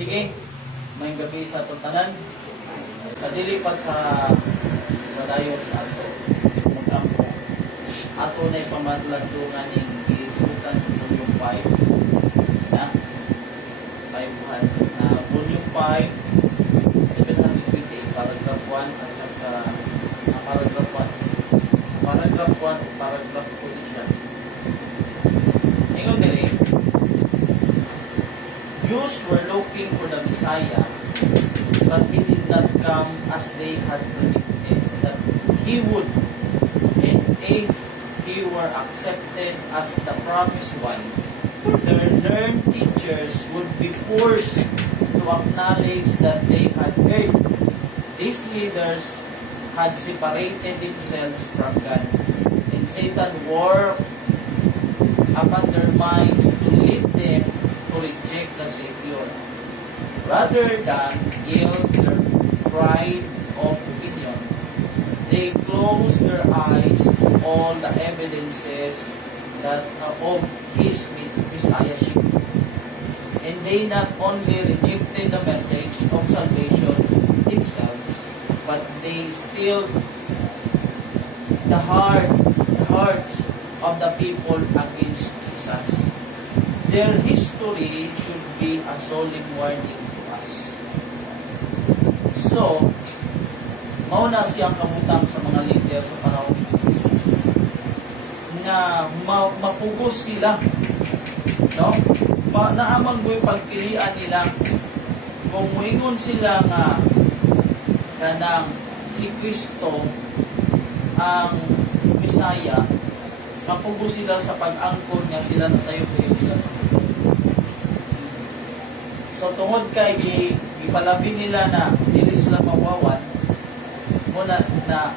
sige, may gabi sa tutanan. Sa dili pagka padayon sa ato, mag-ampo. Ato na ipamadladungan ng isutan sa volume 5. Na? 500. Volume 5, 728, paragraph 1, at saka paragraph 1. Paragraph 1 o paragraph 2 siya. Ngayon dili, Jews were looking for the Messiah, but he did not come as they had predicted that he would. And if he were accepted as the promised one, their learned teachers would be forced to acknowledge that they had erred. These leaders had separated themselves from God, and Satan worked upon their minds to lead them to reject the Savior, rather than yield their pride of opinion. They closed their eyes to all the evidences that of His Messiahship, and they not only rejected the message of salvation themselves, but they stilled the hearts of the people against Jesus. Their history should be a solemn warning to us. So, mauna siyang kamutang sa mga leader sa panahon ni Jesus na mapugos sila, no? Naamang go'y pagpilian nila kung muingon sila nga kanang si Kristo ang Misaya, mapugos sila sa pag-angkon niya sila na sayo sila. So tungod kay ipalabi nila na dili sila mawawan, muna na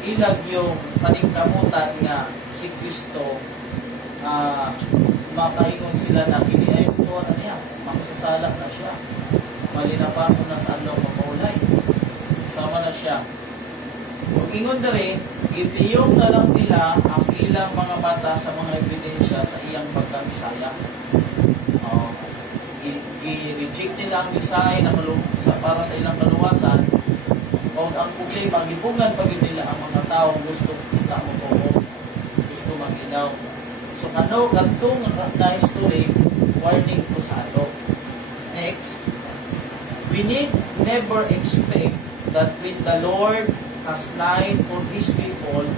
ilag yung paningkamutan nga si Kristo, makaingon sila na kini ay ito na niya, makasasala na siya, malinapason na sa along mapaulay, sama na siya. Kung ingon na rin, itiyong na lang nila ang ilang mga mata sa mga ebidensya sa iyang pagkamisaya. I-reject nila ang misay na para sa ilang kaluwasan, o ang problema, gibugan pag nila ang mga tao gusto kita mo po, gusto mag-inaw. So katong na history, warning ko sa ato. Next, we need never expect that when the Lord has lied for His people,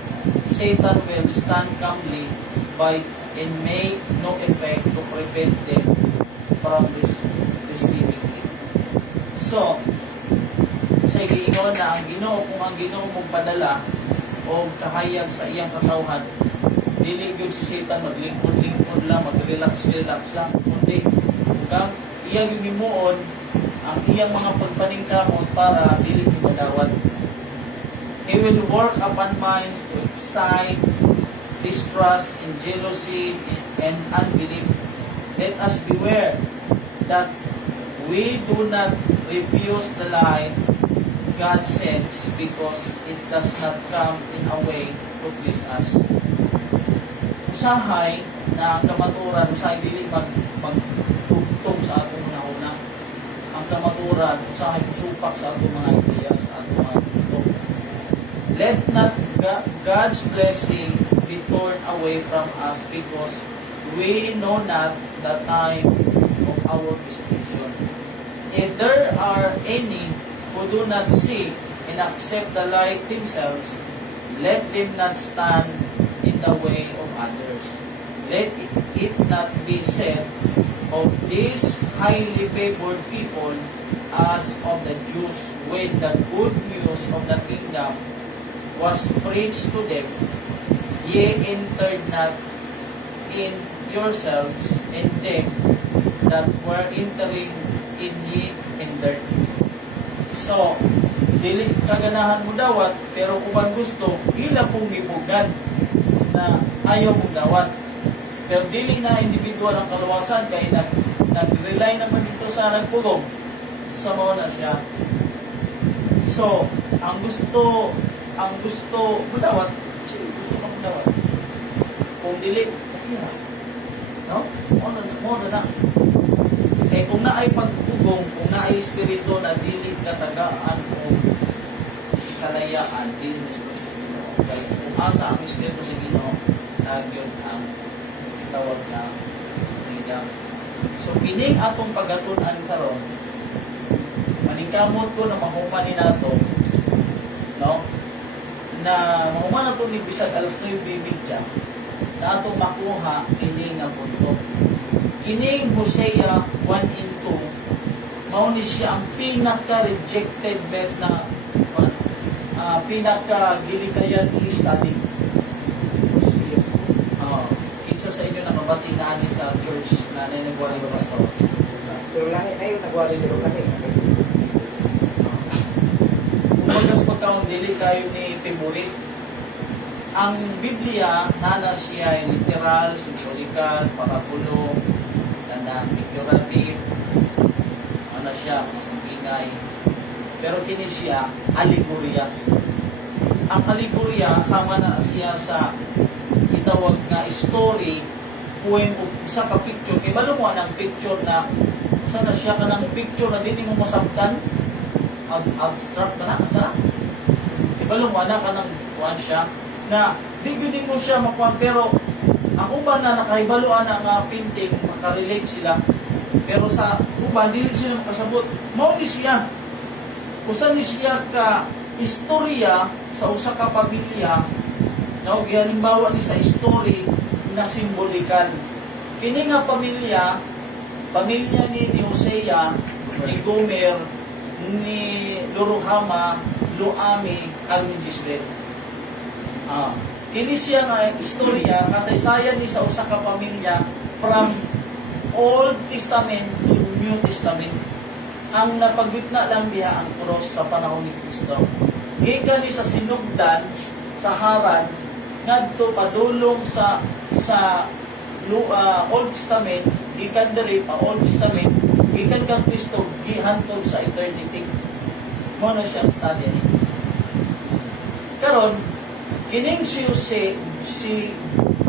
Satan will stand calmly by and make no effect to prevent them from receiving it. So, sa giingon na ang Ginoo, kung ang Ginoo mong padala o kahayag sa iyang katawhan, dili gyud si Satan maglingkod-lingkod lang, mag-relax lang, kundi kung iyang gimuon ang iyang mga pagpaningkamot para dili madawat. He will work upon minds to excite distrust and jealousy and unbelief. Let us beware that we do not refuse the light God sends because it does not come in a way to please us. Usahay na ang kamaturan, usahay dili magtugtog sa atong una. Ang kamaturan, usahay supak sa atong mga ideya, sa atong mga gusto. Let not God's blessing be torn away from us because we know not the time of our visitation. If there are any who do not see and accept the light themselves, let them not stand in the way of others. Let it not be said of these highly favored people as of the Jews when the good news of the kingdom was preached to them, ye entered not in yourselves, and them that were entering in ye hindered. So, dili kaganahan mo dawat, pero kung gusto, ila pong gibugan na ayaw mong dawat. Pero dili na individual ang kaluwasan, kaya nag-rely naman dito sa nagpugong. Sa mga na siya. So, ang gusto mudawat, sige, gusto ka mudawat. Kung dili, okay na. No? Mo na na. Eh, kung na ay pagpugong, espiritu na dili katagaan o kalayaan din sa espiritu sa Ginoo. Kaya kung asa ang espiritu sa Ginoo, nagyon ang tawag na freedom. So kining atong pagatunan karon, maningkamot ko na mahuman ni nato, no? Na mahuman nato ni bisag alas 9:30 na atong makuha kini nga punto. Kining Hosea 1:2 mao ni siya ang pinaka-rejected method na pinaka-gilikayan i-study. Isa sa inyo na mabati na ani sa church na nanagwari ng pastor. Pero langit na yun, nagwari ng langit. Kung magkas pagkaon, dili kayo ni Timuri. Ang Biblia, nana siya ay literal, symbolical, parakulo, tandaan, figurative, ano siya, masangingay. Pero kini siya, alegorya. Ang alegorya, sama na siya sa itawag na story, poem o sa ka picture. Kaya balo mo ang picture na sana siya ka ng picture na hindi mo masabtan, abstract na sana. Kaya balo mo ka ng kuhan siya na di mo siya makuhan, pero ako ba na nakahibaluan ang painting, makarelate sila, pero sa uban, dili sila makasabot. Mao ni siya, usan ni siya ka istorya sa usa ka pamilya, na halimbawa ni sa story na simbolikan. Kini nga pamilya ni Hosea, ni Gomer, ni Loruhama, Luami, kag ni Jezreel. Kini siya nga istorya, kasaysayan ni sa usa ka pamilya from Old Testament to New Testament. Ang napagwitna lang diha ang cross sa panahon ni Kristo. Gikan ni sa sinugdan sa Haran ngadto padulong sa Old Testament, gikan diri pa Old Testament, gikan kang Kristo gihantod sa eternity. Mo na siya study ni. Karon kining si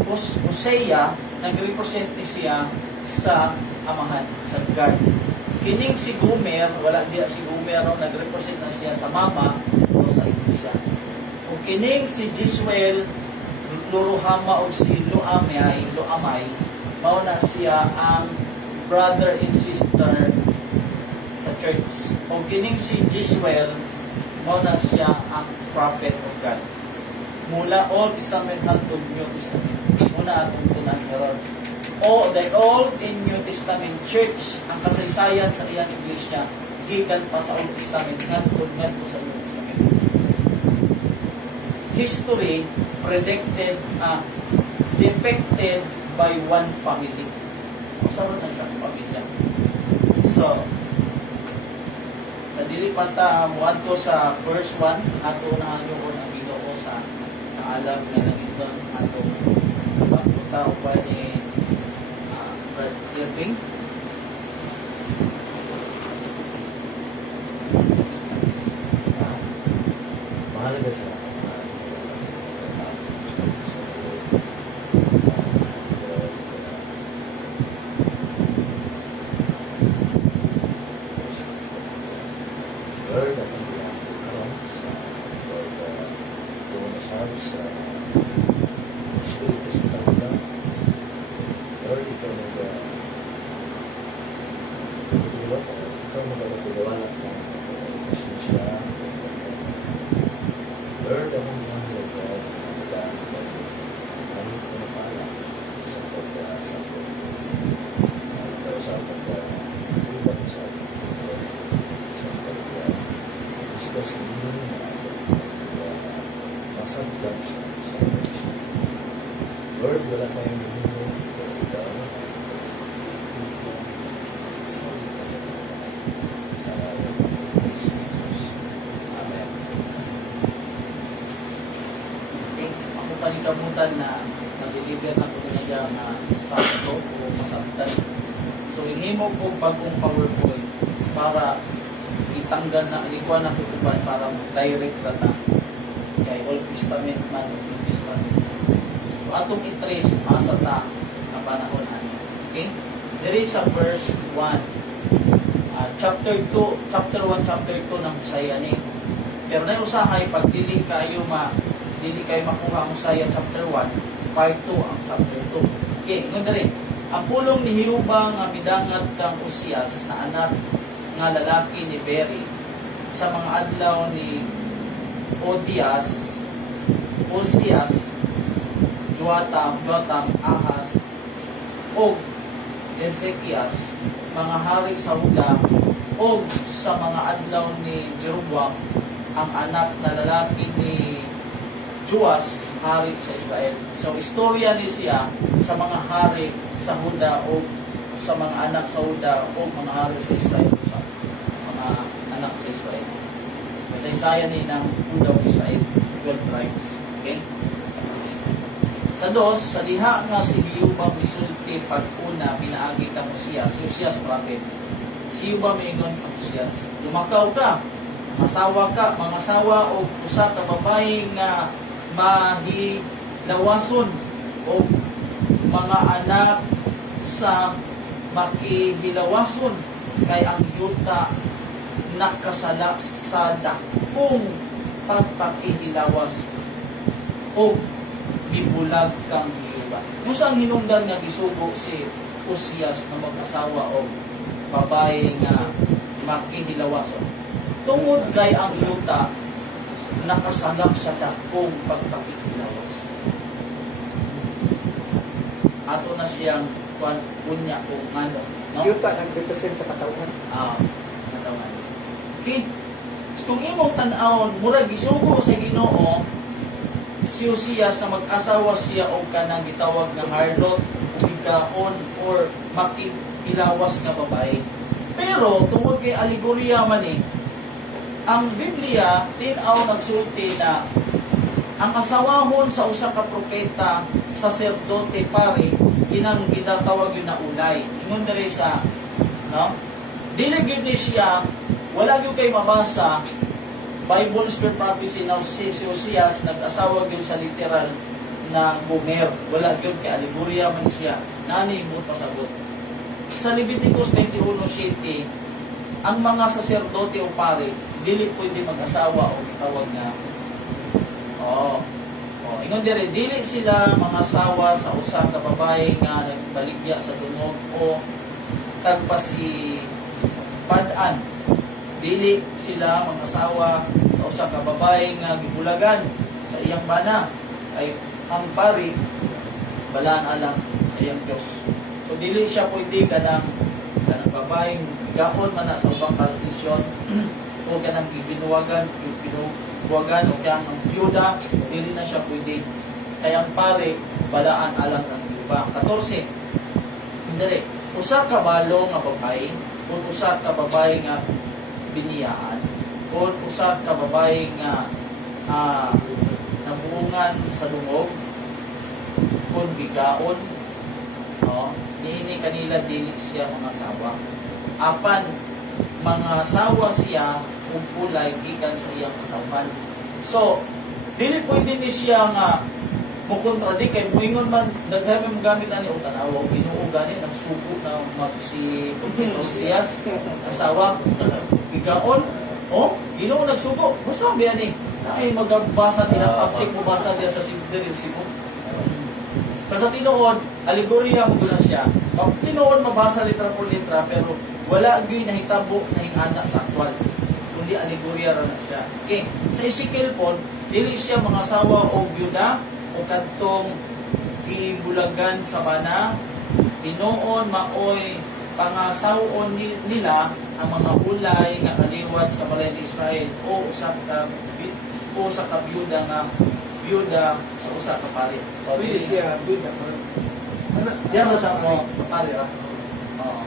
Hosea nagrepresent ni siya sa amahan, sa God. Kining si Gomer, wala diya si Gomer, nagrepresent na siya sa mama o sa iglesia. O kining si Jezreel, Loruhama o si Luamay, mao na siya ang brother and sister sa church. O kining si Jezreel, mao na siya ang prophet of God. Mula Old Testament hangtod New Testament. Muna atong tunan karon. O the Old and New Testament church, ang kasaysayan sa iyang iglesia, gikan pa sa Old Testament hangtod ngadto sa New Testament. History predicted, depicted by one family. Usaron na siya pamilya. So, sa dili panta muadto sa verse 1, ato na ang Ginoo sa alam na nagito ato pagpunta o pa ni Brad Irving. Mahalaga sa Lord, at ang pinakaroon sa Lord, tumasaw sa Espiritu sa kanila. Lord, ikaw magpapagawa ng pasensya. Lord, ang mga nilagay sa kami pinapala sa pagkasako. Sa pagkakalibat sa discuss ninyo na masagdap sa pagkakasako. Lord, wala tayong ninyo ikaw sa ngalan ng Jesus. Amen. Okay. Ako panikamutan na nag-deliver na ko na dyan na sakto o masaktan. So, ihimo po bagong PowerPoint para itanggal na, ikuha na kutuban para direct na kay Old Testament man o New Testament. So, atong i-trace asa na na panahon. Okay? There is a verse 1. chapter 2, chapter 1, chapter 2 ng Hosea ni. Pero na usahay pag dili kayo makuha ang Hosea chapter 1, part 2 ang chapter 2. Okay, ngunda rin. Ang pulong ni Hiuba nga midangat kang Uzias na anak nga lalaki ni Beri sa mga adlaw ni Uzias, Joatam, Ahaz, o Ezekias, mga hari sa Huda, o sa mga adlaw ni Jeroboam, ang anak na lalaki ni Joas, hari sa Israel. So, istorya ni siya sa mga hari sa Huda o sa mga anak sa Huda o mga hari sa Israel. Sa mga anak sa Israel. Kasi saya ni ng Huda o Israel, 12 tribes. Okay? Sa dos, sa diha nga si Hiuba misulti pag-una pinaagi kang Uzias, si Uzias prophet. Si Hiuba maingon kang Uzias, lumakaw ka, mangasawa o usa ka babae nga mahilawason o mga anak sa makihilawason kay ang yuta nakasala sa dakong pagpakihilawas o bibulag kang Hiuba. Musang hinungdan nga gisugo si Uzias na mag-asawa o babae nga makihilawason. Tungod kay ang yuta nakasalak sa dakong pagpakihilawas. Ato na siyang kunya kung ano. No? Yuta nag-represent sa katawan. Katawan. Okay. Kung imong tan-awon, mura gisugo sa Ginoo, si Uzias na mag-asawa siya o kanang gitawag na harlot, bigaon, or makihilawas nga babae. Pero, tungod kay alegorya man ang Biblia, tinaw nagsulti na ang asawahon sa usa ka propeta, saserdote, pare, inang ginatawag yun na ulay. Ingon diri sa, no? Dili gyud ni siya, wala gyud kay mabasa, Bible Spirit Prophecy na si Uzias nag-asawa gyud sa literal na Gomer. Wala gyud kay alegorya man siya. Nani mo pasagot. Sa Leviticus 21:7, ang mga saserdote o pare, dili pwede mag-asawa o itawag na ingon dire, dili sila mga asawa sa usa ka babae nga nagbaligya sa dungog o tagpasi pad-an. Dili sila mga asawa sa usa ka babae nga gibulagan sa iyang bana ay ang pari balaan alang sa iyang Dios. So dili siya pwede kanang babaeng gapon man na sa ubang tradisyon o kanang binuwagan o kaya ang byuda, dili na siya pwede. Kaya ang pare, balaan alang ng iba. 14. Hindi. Usa ka balo nga babae, o usa ka babae nga biniyaan, o usa ka babae nga nabuungan sa dungog, kung bigaon, niini kanila dili siya mga asawa. Apan, mga asawa siya kung kulay gikan sa iyang katawan. So, dili pwede ni siya nga mukontradik kay muingon man daghan mo gamit ani o tanawa Ginoo gani nagsuko na magsi Uzias asawa bigaon Ginoo nagsuko basta bi ani ay magabasa nila aptik mo basa diya sa Sibo. Kasi tinuod alegorya mo na siya. Pag tinuod mabasa litra por litra pero wala gyud nahitabo nahingana sa aktwal. Kundi alegorya ra na siya. Okay, sa Ezekiel po, dili siya mga asawa o byuda o kadtong gibulagan sa bana, tinuon maoy pangasawon nila ang mga ulay nga kaliwat sa balay ni Israel o sa byuda sa usa ka pare. So, Pwede siya byuda. diyan mo sa mo pare ra.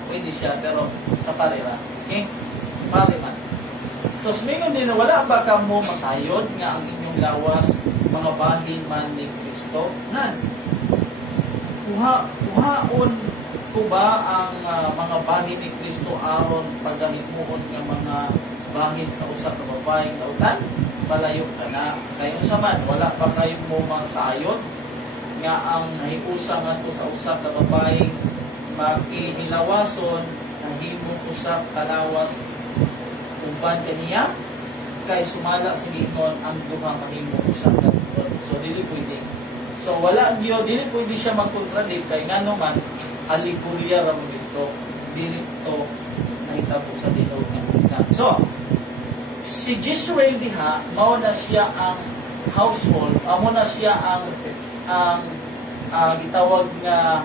Pwede siya pero sa pare ra. Okay? Pare man. So, sumingon din na wala ba ka mo masayod nga ang inyong lawas, mga bahin man ni Kristo? Nan, kuhaon ko ba ang mga bahin ni Kristo aron pagdamimuon nga mga bahin sa usa ka babaeng nautan? Palayo ka na. Kayo sa man, wala pa kayong mo masayod nga ang nahiusa nga to sa usa ka babaeng makihilawason nahimo usap kalawas uban kaniya kay sumala sa giingon ang duha mahimo usap ka tuod. So dili pwede. So wala gyud dili pwede siya magkontradict kay ngano man aligurya ra mo dito. Dili to nahitabo sa tinuod nga kita. So si Jezreel diha mao na siya ang household, amo na siya ang gitawag nga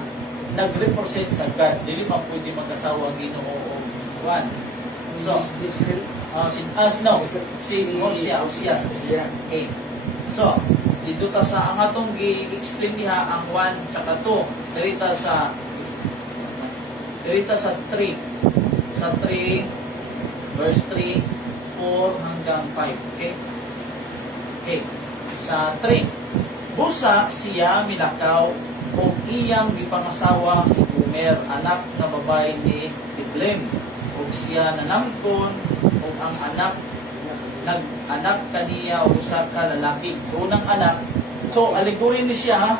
nag-represent sa God. Dili man pwede mag-asawa ang Ginoo o Juan. So, Israel. si Osias. Yeah. Okay. So, dito ta sa ang atong gi-explain diha ang 1 tsaka 2. Dirita sa 3. Sa 3 verse 3, 4 hanggang 5. Okay? Okay. Sa 3. Busa siya milakaw o iyang gipangasawa si Gomer, anak na babae ni Diblem. O siya nanamkon o ang nag-anak kaniya o usa ka lalaki. So, unang anak. So, allegory ni siya ha.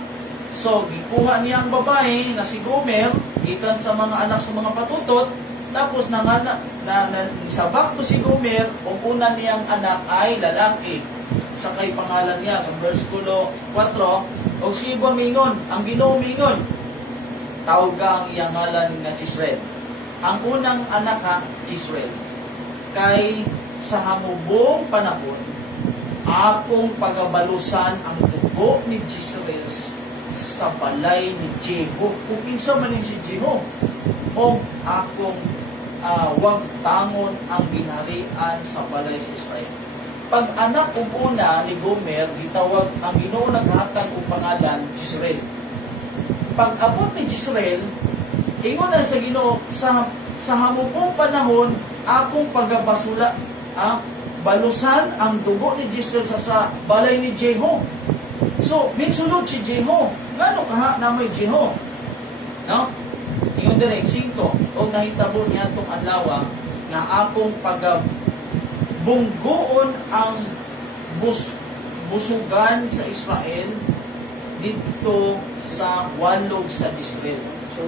So, gikuha niya ang babae na si Gomer, gikan sa mga anak sa mga patutot, tapos sabak to si Gomer, o una niyang anak ay lalaki. Sa kay pangalan niya, sa verse 4, o siya mingon, ang Ginoo mingon, tawag ka ang iyang ngalan nga Jezreel. Ang unang anak ha, Jezreel. Kay sa hamubong panahon, akong pagabalusan ang dugo ni Jezreel sa balay ni Jeho. Kung kinsa man si Jeho, o akong wag tangon ang binarian sa balay sa Israel. Pag anak ug una ni Gomer, gitawag ang Ginoo naghatag og pangalan Jezreel. Pag abot ni Jezreel, ingon na sa Ginoo sa hamubong panahon akong pagabasula balusan ang dugo ni Jezreel sa balay ni Jeho. So, minsulod si Jeho. Ngano kaha na may Jeho? No? Ingon direk 5 og nahitabo niya tong adlaw nga akong bunggoon ang busugan sa Israel dito sa walog sa Jezreel. So,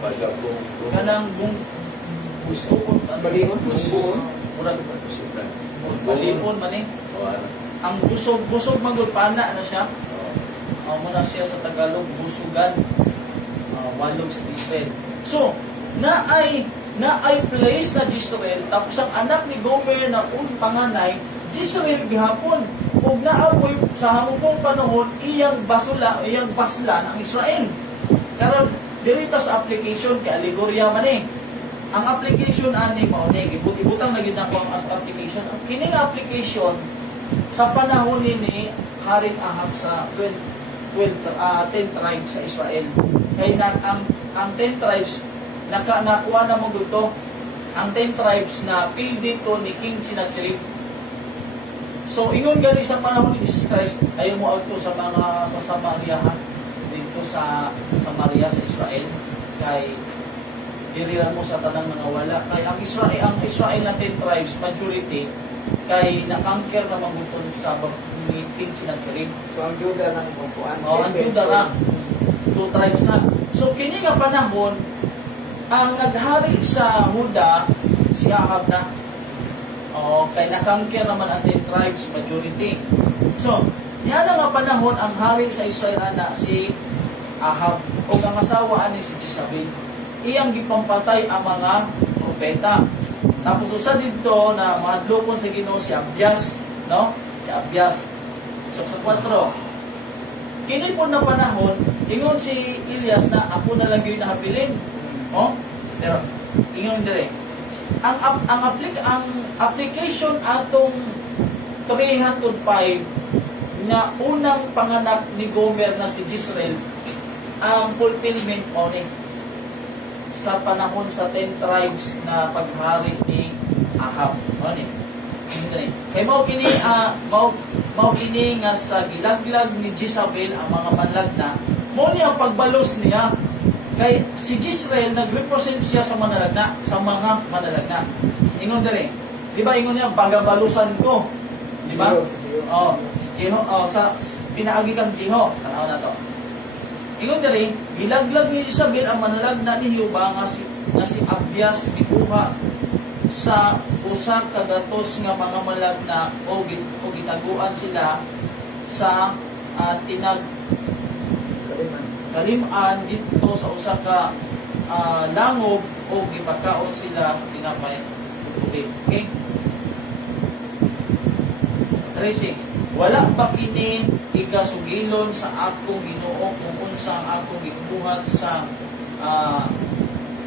Basta kung kanang busugon Balihon, busugon. murag Busugan. balihon man eh. O ano? Ang busog magud pana na siya. Muna siya sa Tagalog busugan, walog sa Israel. So naay place na Jezreel, tapos ang anak ni Gomer na panganay Jezreel gihapon, ug naapoy sa hamubong panahon iyang basla ang Israel. Karon dirita sa application kay alegorya man eh. Ang application ani mao ni gibutang na gid nako ang application. Ang kining application sa panahon ni Haring Ahab sa 10 tribes sa Israel. Kay ang 10 tribes nakuha na mo dito. Ang 10 tribes na pil dito ni King Sennacherib. So ingon gali sa panahon ni Jesus Christ, ayaw mo auto sa mga sa Samaria dito sa Samaria sa Israel kay diriran mo sa tanang mga wala kay ang Israel na 10 tribes majority kay nakangker na maguton sa ni King Sennacherib. So, ang Juda ng kumpuan. Ang Juda lang 2 tribes na. So kini nga panahon ang naghari sa Huda si Ahab na. Kay nakangker naman ang 10 tribes majority. So yan nga panahon ang hari sa Israel na si Ahab o ang asawa ani si Jezabel. Iyang gipampatay ang mga propeta. Tapos usa dito na mahadlokon sa Ginoo si Abias, no? Si Abias. So sa 4, kini po na panahon, ingon si Elias na ako na lang gyud nahabilin. Pero ingon dire. Ang application atong 305 na unang panganak ni Gomer na si Jezreel, ang fulfillment o ni sa panahon sa 10 tribes na paghari ni Ahab. O ni. Kay mao kini nga sa gilaglag ni Jezabel ang mga manlagna, mo ni ang pagbalos niya. Kay si Jezreel nagrepresent siya sa manalagna, sa mga manalagna. Ingon dire. Di ba ingon niya pagabalusan ko? Di ba? Si Jeho, sa pinaagi kang Jeho. Tanaw na to. Ingon diri, gilaglag ni Isabel ang manalagna ni Hiuba nga si Abias mikuha sa usa ka gatos nga mga malagna o gitaguan sila sa tinag kalim-an dito sa usa ka langob o gipakaon sila sa tinapay tubig. Okay? Tracing. Wala ba kini igasugilon sa akong Ginoo kung unsa ang akong gikuhat sa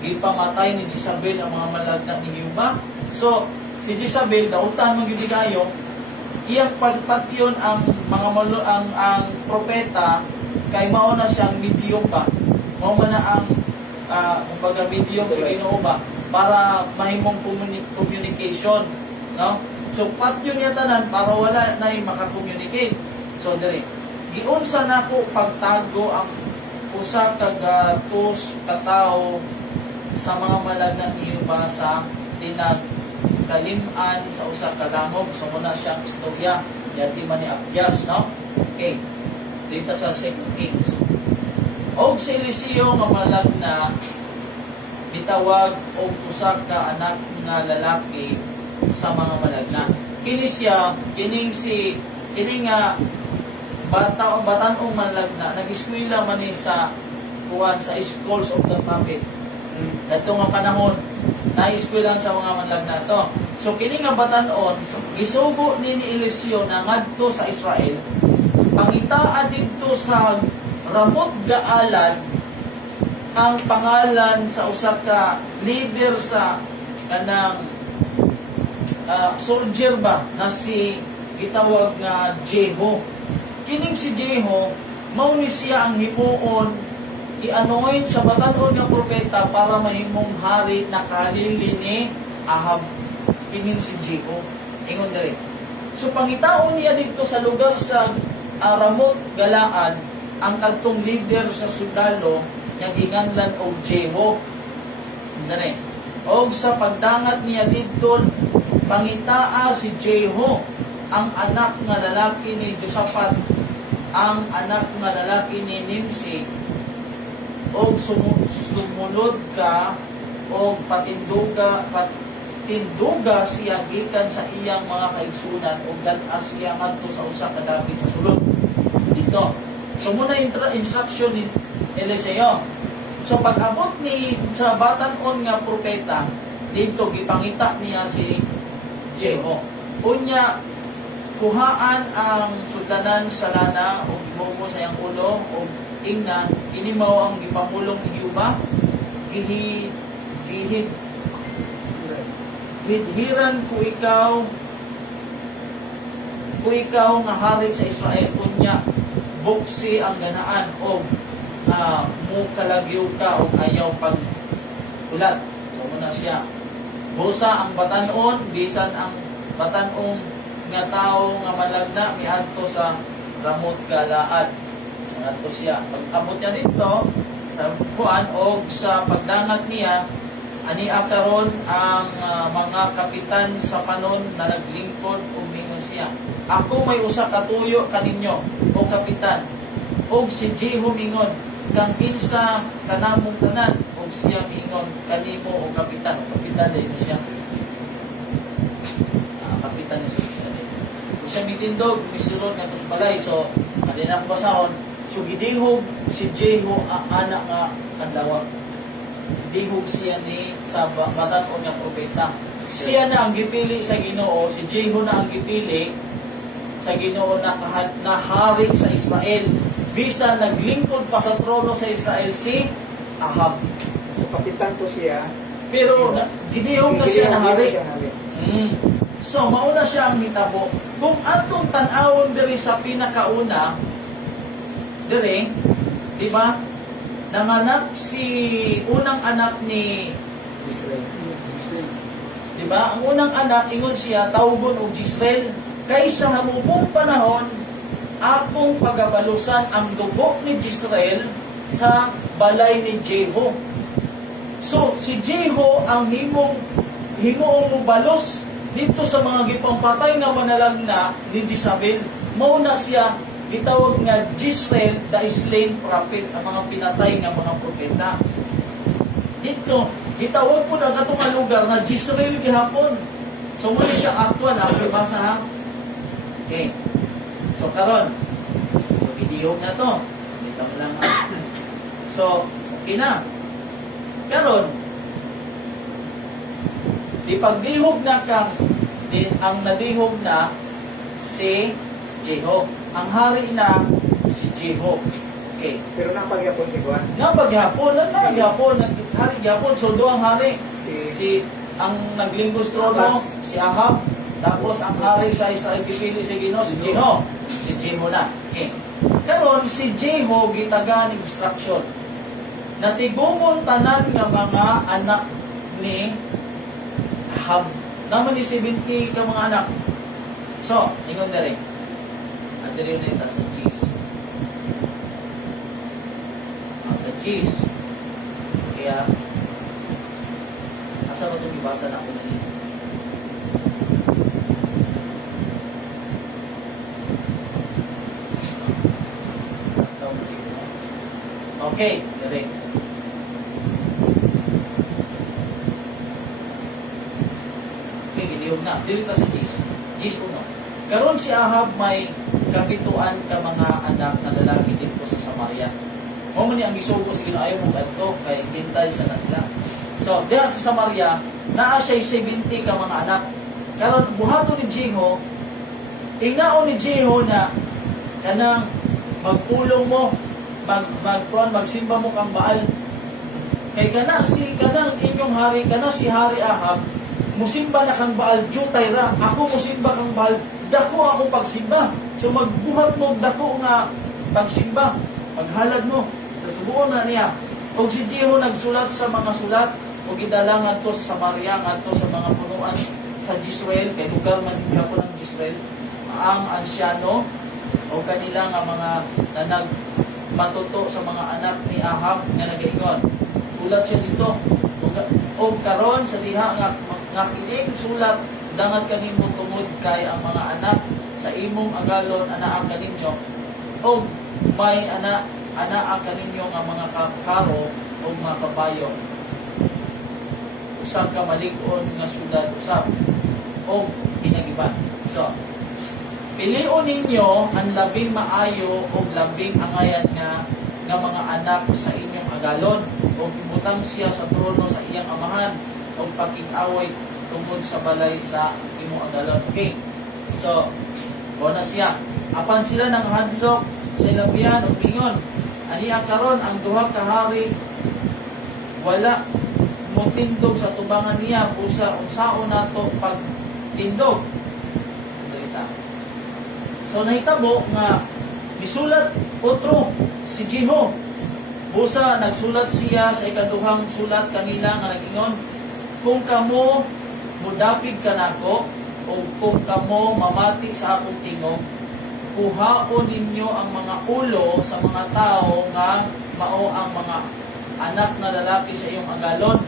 gipamatay ni Jezabel ang mga malagna ni Hiuba? So, si Jezabel dautan mong gibigayo, iyang pagpatyon ang mga ang propeta kay mao na siyang medium ba. Mao man na ang kumbaga medium sa Ginoo ba para mahimong communication, no? So, patyon niya tanan para wala na maka-communicate. So, dire, giunsa nako pagtago ang usa ka gatos katao sa mga malagna ni Hiuba sa tinag kalim-an sa usa ka langob. So, muna siyang istorya yati man ni Abias, no? Okay. Dito sa 2 Kings. Og si Eliseo nga malagna bitawag og usa ka anak nga lalaki sa mga malagna. Kini siya, kining nga batan-ong malagna, nag-eskwela man ni sa Schools of the Prophet. Dato nga panahon, na-eskwela sa mga malagna to. So kini nga batan-on, gisugo ni Eliseo na ngadto sa Israel, pangitaan dito sa Ramot Gaalad ang pangalan sa usa ka leader sa kanang soldier ba na si gitawag nga Jeho. Kining si Jeho mao ni siya ang himuon i-anoint sa batan-on nga propeta para mahimong hari na kalili ni Ahab. Kining si Jeho ingon diri. So pangitaon niya dito sa lugar sa Ramot Galaad ang kadtong leader sa sundalo nga ginganlan og Jeho. Dere. Og sa pagdangat niya dito pangitaa si Jeho ang anak nga lalaki ni Josaphat, ang anak nga lalaki ni Nimsi, og sumunod ka og patinduga siya gikan sa iyang mga kaigsunan og dan-as siya ngadto sa usa ka dapit sa sulod. Dito. So muna instruction ni Eliseo. So pag-abot ni sa batan-on nga propeta, dito gipangita niya si Jeho. Unya kuhaan ang sudlanan sa lana o gibobo sa iyang ulo o ingna, ini mao ang gipamulong ni Hiuba. Hidhiran ko ikaw nga hari sa Israel. Unya buksi ang ganaan o mo kalagyo ka o ayaw pag ulat. So muna siya. Busa ang batan-on, bisan ang batan-ong nga tao nga malagna miadto sa Ramot Galaad. Miadto siya. Pag-abot niya dito sa kuan o sa pagdangat niya, ani karon ang mga kapitan sa panon na naglingkod og mingon siya. Ako may usa ka tuyo kaninyo o kapitan. Og si Jeho mingon kang kinsa kanamong tanan og siya mingon kanimo o kapitan. O kapitan din siya. Kapitan ni siya. Siya mitindog, misulod nga tos balay. So, adin ang basahon. So, gidihog si Jeho ang anak nga kandawag. Gidihog siya ni sa batan-on nga propeta. Siya na ang gipili sa Ginoo. Si Jeho na ang gipili sa Ginoo na hari sa Israel. Bisa naglingkod pa sa trono sa Israel si Ahab. So, kapitan ko siya. Pero, gidihog na siya na hari. So, mauna siya ang mitabo. Kung atong tan-awon diri sa pinakauna, diri, di ba? Nanganak si unang anak ni Israel. di ba? Ang unang anak ingon siya tawgon og Jezreel. Kaysa hamubong panahon, akong pagabalusan ang dugo ni Jezreel sa balay ni Jeho. So, si Jeho ang himoong balos dito sa mga gipampatay nga manalagna ni Jezabel. Mao na siya gitawag nga Jezreel, the slain prophet, ang mga pinatay nga mga propeta. Dito, gitawag po na katong nga lugar na Jezreel gihapon. So muna siya actual, ako basa ha. Okay. So karon, so video na to. Dito mo lang ha. So, okay na. Karon, di pagdihog na kang, ang nadihog na si Jeho. Ang hari na si Jeho. Okay. Pero napagyapon si Juan. Nga paghapon, hari gyapon, soldo ang hari. Si Ang naglingkos trono, Ahaz. si Ahab. Tapos ang hari sa Israel pipili si Ginoo, si Jeho. Si Jeho na. Okay. Karon si Jeho gitaga ng instruction. Natigumon tanan nga mga anak ni Ahab. Naman ni 70 ka mga anak. So, ingon dere. Adere nita sa cheese. Sa cheese. Kaya asa ba itong ibasa na ako na dito? Okay, dere. Okay, giliyog na. Dili ta sa cheese. Cheese uno. Karon si Ahab may kapituan ka mga anak na lalaki dito sa Samaria. Mo man ni ang gisugo sa Ginoo ayo mo adto kay hintay sa na sila. So, diha sa Samaria, naa siya 70 ka mga anak. Karon buhaton ni Jeho, ingnaon ni Jeho na kanang magpulong mo, magsimba mo kang Baal. Kay kanang inyong hari, kana si Hari Ahab, musimba na kang Baal, jutay ra. Ako musimba kang Baal, dako ako pagsimba. So magbuhat mo dako nga pagsimba, paghalad mo. So subuon na niya. Og si Jeho nagsulat sa mga sulat, o gidala ngadto sa Samaria, ngadto sa mga punuan sa Jezreel, kay lugar man gyapon ng Jezreel, ang ansyano o kanila nga mga nanag matuto sa mga anak ni Ahab nga nagaingon. Sulat siya dito. O karon sa diha nga kining sulat dangat kanimo tungod kay ang mga anak sa imong agalon anaa kaninyo o may anaa kaninyo nga mga karo o mga kabayo. Usab ka malig-on nga syudad usab o ginagiban. So, pilion ninyo ang labing maayo o labing angayan nga mga anak sa inyong agalon o ibutang siya sa trono sa iyang amahan o pakig-away tungod sa balay sa imong agalon. Okay. So, bona siya. Apan sila nang hadlok sa ilabihan o pingon. Aniya karon ang duha ka hari wala mo tindog sa tubangan niya busa unsaon nato pagtindog. So nahitabo nga misulat otro si Jeho. Busa nagsulat siya sa ikaduhang sulat kanila nga nagingon, kung kamo mudapig kanako o kung kamo mamati sa akong tingog, kuhaon ninyo ang mga ulo sa mga tao nga mao ang mga anak na lalaki sa iyong agalon.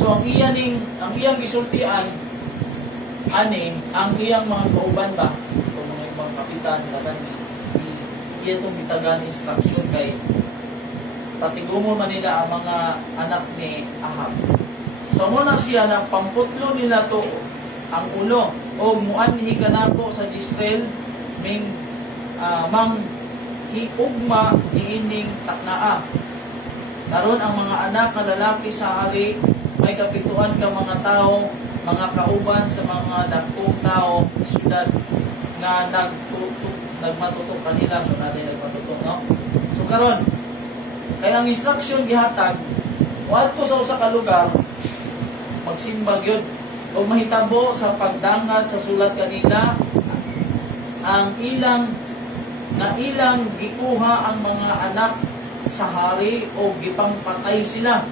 So ang iyang gisultian ani ang iyang mga kauban ba mga kapitan laban iya itong bitagan instruction kay patigumo man nila ang mga anak ni Ahab. So muna siya ng pamputlo nila to ang ulo o muanhi kanako sa Jezreel ming mang hiugma niining taknaa. Karon ang mga anak na lalaki sa hari may kapituan ka mga tao, mga kauban sa mga dakong tao sa syudad nga nagmatutok kanila, so natin nagmatutok, no? So karon kaya ang instruction gihatag wadto sa usa ka lugar magsimba gyud o mahitabo sa pagdangat sa sulat kanila ang ilang gikuha ang mga anak sa hari o gipangpatay sila.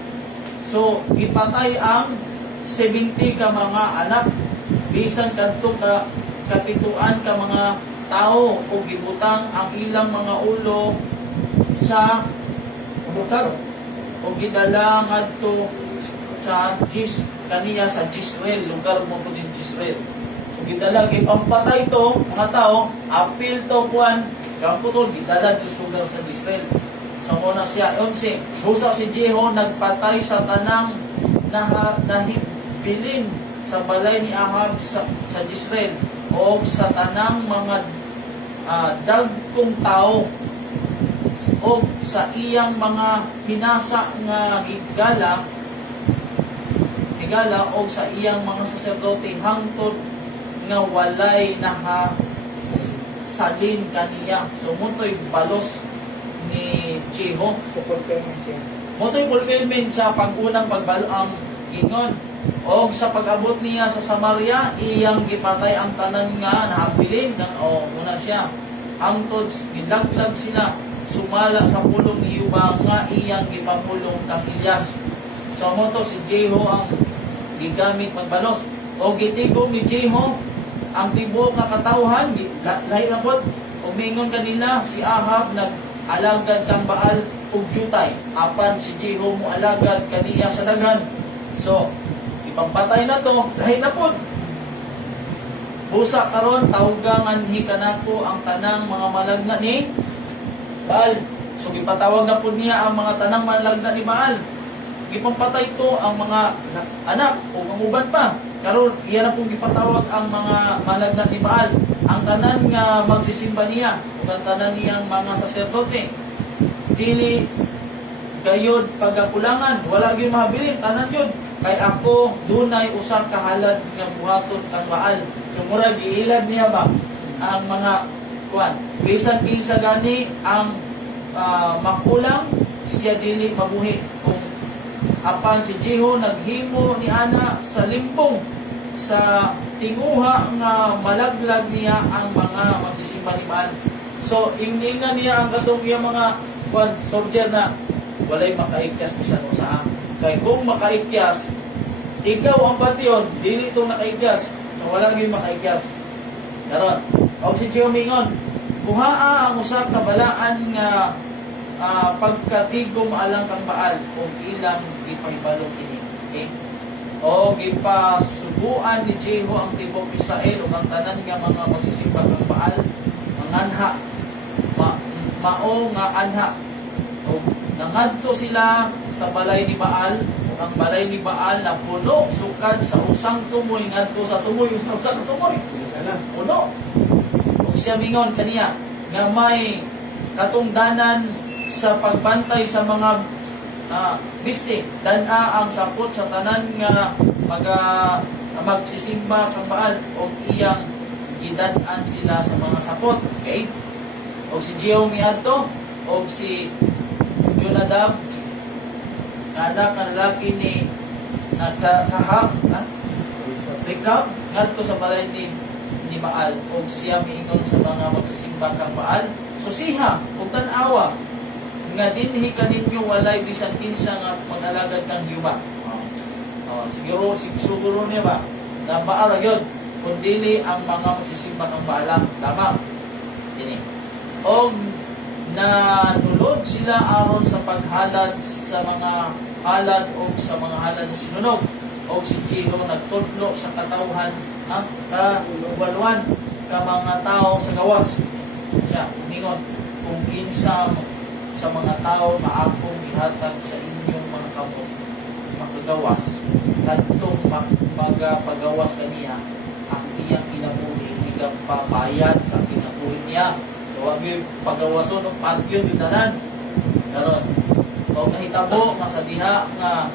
So gipatay ang 70 ka mga anak bisan kadto ka kapituan ka mga tao o gibutang ang ilang mga ulo sa bukar o gidala ngadto sa kaniya sa Jezreel, lugar mo ko din Jezreel. So gidala gipampatay to mga tao, apil to kuan Kaya putol, gidalan yung lugar sa Israel. Sa muna siya, 11, busa si Jeho nagpatay sa tanang nahibilin sa balay ni Ahab sa Israel o sa tanang mga dagkong tao o sa iyang mga hinasa nga higala o sa iyang mga saserdote hangtod nga walay salin kaniya. So mutoy balos ni Jeho. So, fulfillment siya. Mutoy fulfillment sa pag-unang pagbalo ang gingon. O sa pag-abot niya sa Samaria, iyang gipatay ang tanan nga nahabilin muna siya. Hangtod gilaglag sila sumala sa pulong ni Yuba nga iyang gipamulong kang Ilyas. So moto si Jeho ang gigamit magbalos. O gitigom ni Jeho ang tibuok nga katawhan, lahi na po, umingon kanila si Ahab nag-alagad kang Baal ug jutay. Apan si Jeho mo alagad kaniya sa dagan. So, ipagpatay na to, lahi na po. Busa karon tawgangan hikanako ang tanang mga malagna ni Baal. So, ipatawag na po niya ang mga tanang malagna ni Baal. Ipampatay to ang mga anak o ang uban pa. Karon iyan na pong ipatawag ang mga malagna ni Baal. Ang tanan nga magsisimba niya o ang tanan niyang mga saserdote. Dili gayod pagakulangan, wala gyud mahabilin tanan yun. Kay ako dunay usa ka halad nga buhaton kang Baal. Yung mura giilad niya ba ang mga kuan. Bisan kinsa gani ang makulang siya dili mabuhi. Kung apan si Jeho naghimo ni ana sa limpong sa tinguha nga malaglag niya ang mga magsisimba ni Baal. So imningan niya ang katong iya mga soldier na walay makaikyas bisan usa. Kay kung makaikyas, ikaw ang batyon, dili itong nakaikyas. So wala gyud makaikyas. Karon, og si Jeho mingon, kuhaa ang usa ka balaan nga pagkatigom alang kang Baal o ilang ipahibalo kini. Okay? O gipasubuan ni Jeho ang tibok Israel o ang tanan nga mga magsisimba kang Baal manganha mao nga anha o nangadto sila sa balay ni Baal o ang balay ni Baal na puno sukad sa usang tumoy ngadto sa tumoy usa ka tumoy puno. O siya mingon kaniya nga may katungdanan sa pagbantay sa mga biste, dan-a ang sapot sa tanan nga magsisimba kang Baal o iyang gidan-an sila sa mga sapot. Okay? O si Jeho miadto o si Jonadab anak ng lalaki ni Rekab ngadto sa balay ni Baal o siya miingon sa mga magsisimba kang Baal. So siha ug tan-awa nga dinhi kaninyo walay bisan kinsa nga mag-alagad kang Yuba. Siguro niya ba na Baal yun kung dili ang mga magsisimba kang Baal. Tama. Dini. O nanulod sila aron sa paghalad sa mga halad o sa mga halad na sinunog. O si Jeho nagtudlo sa katawhan ang kawaluan ka mga tao sa gawas. Siya, ningon, kung kinsa sa mga tao na akong ihatag sa inyong mga kamot makagawas, kadtong magpagawas kaniya ang iyang kinabuhi, hindi pabayad sa kinabuhi niya. So, wag yung pagawason ng patyon yung tanan. Karon, kung nahitabo, nga sa diha nga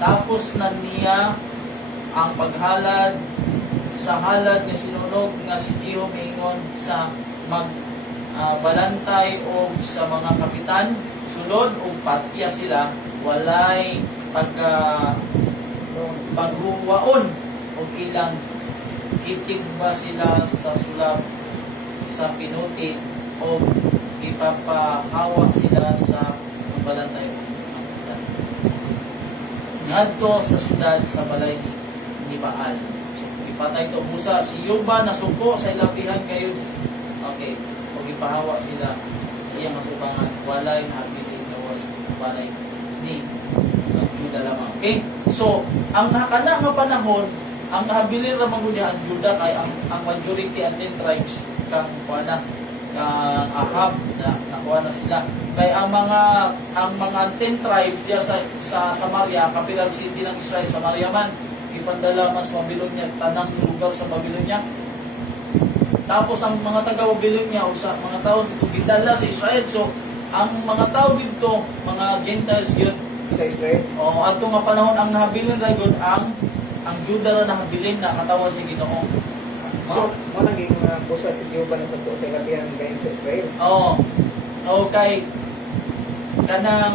tapos na niya ang paghalad sa halad nga sinunog nga si Jeho mingon sa balantay o sa mga kapitan sulod o patya sila walay paghuwaon o ilang itig ba sila sa sulab sa pinuti o ipapahawa sila sa balantay o kapitan ngadto sa syudad sa balay ni Baal. So, ipatay to busa si Yuba nasuko sa ilapihan kayo. Okay. O ipahawa sila sa iyang matubangan. Walay habilin gawas balay ni Juda lamang. Okay? So, ang nakana nga panahon, ang habilin ramang niya ang Juda kay ang majority and 10 tribes kang kuha na Ahab na nakuha na sila. Kaya ang mga 10 tribes diya sa Samaria, capital city ng Israel, Samaria man, ipandala man sa Babylonia, tanang lugar sa Babylonia. Tapos ang mga taga-Babylonia o sa mga tao dito gidala sa Israel. So ang mga tao dito, mga Gentiles yun. Sa Israel. O ato nga panahon ang nahabilin ra gud ang Juda ra nahabilin na katawan si Ginoo. So, mo naging busa si Jehovah na sa to sa ilabihan gayon sa Israel. Okay. Kanang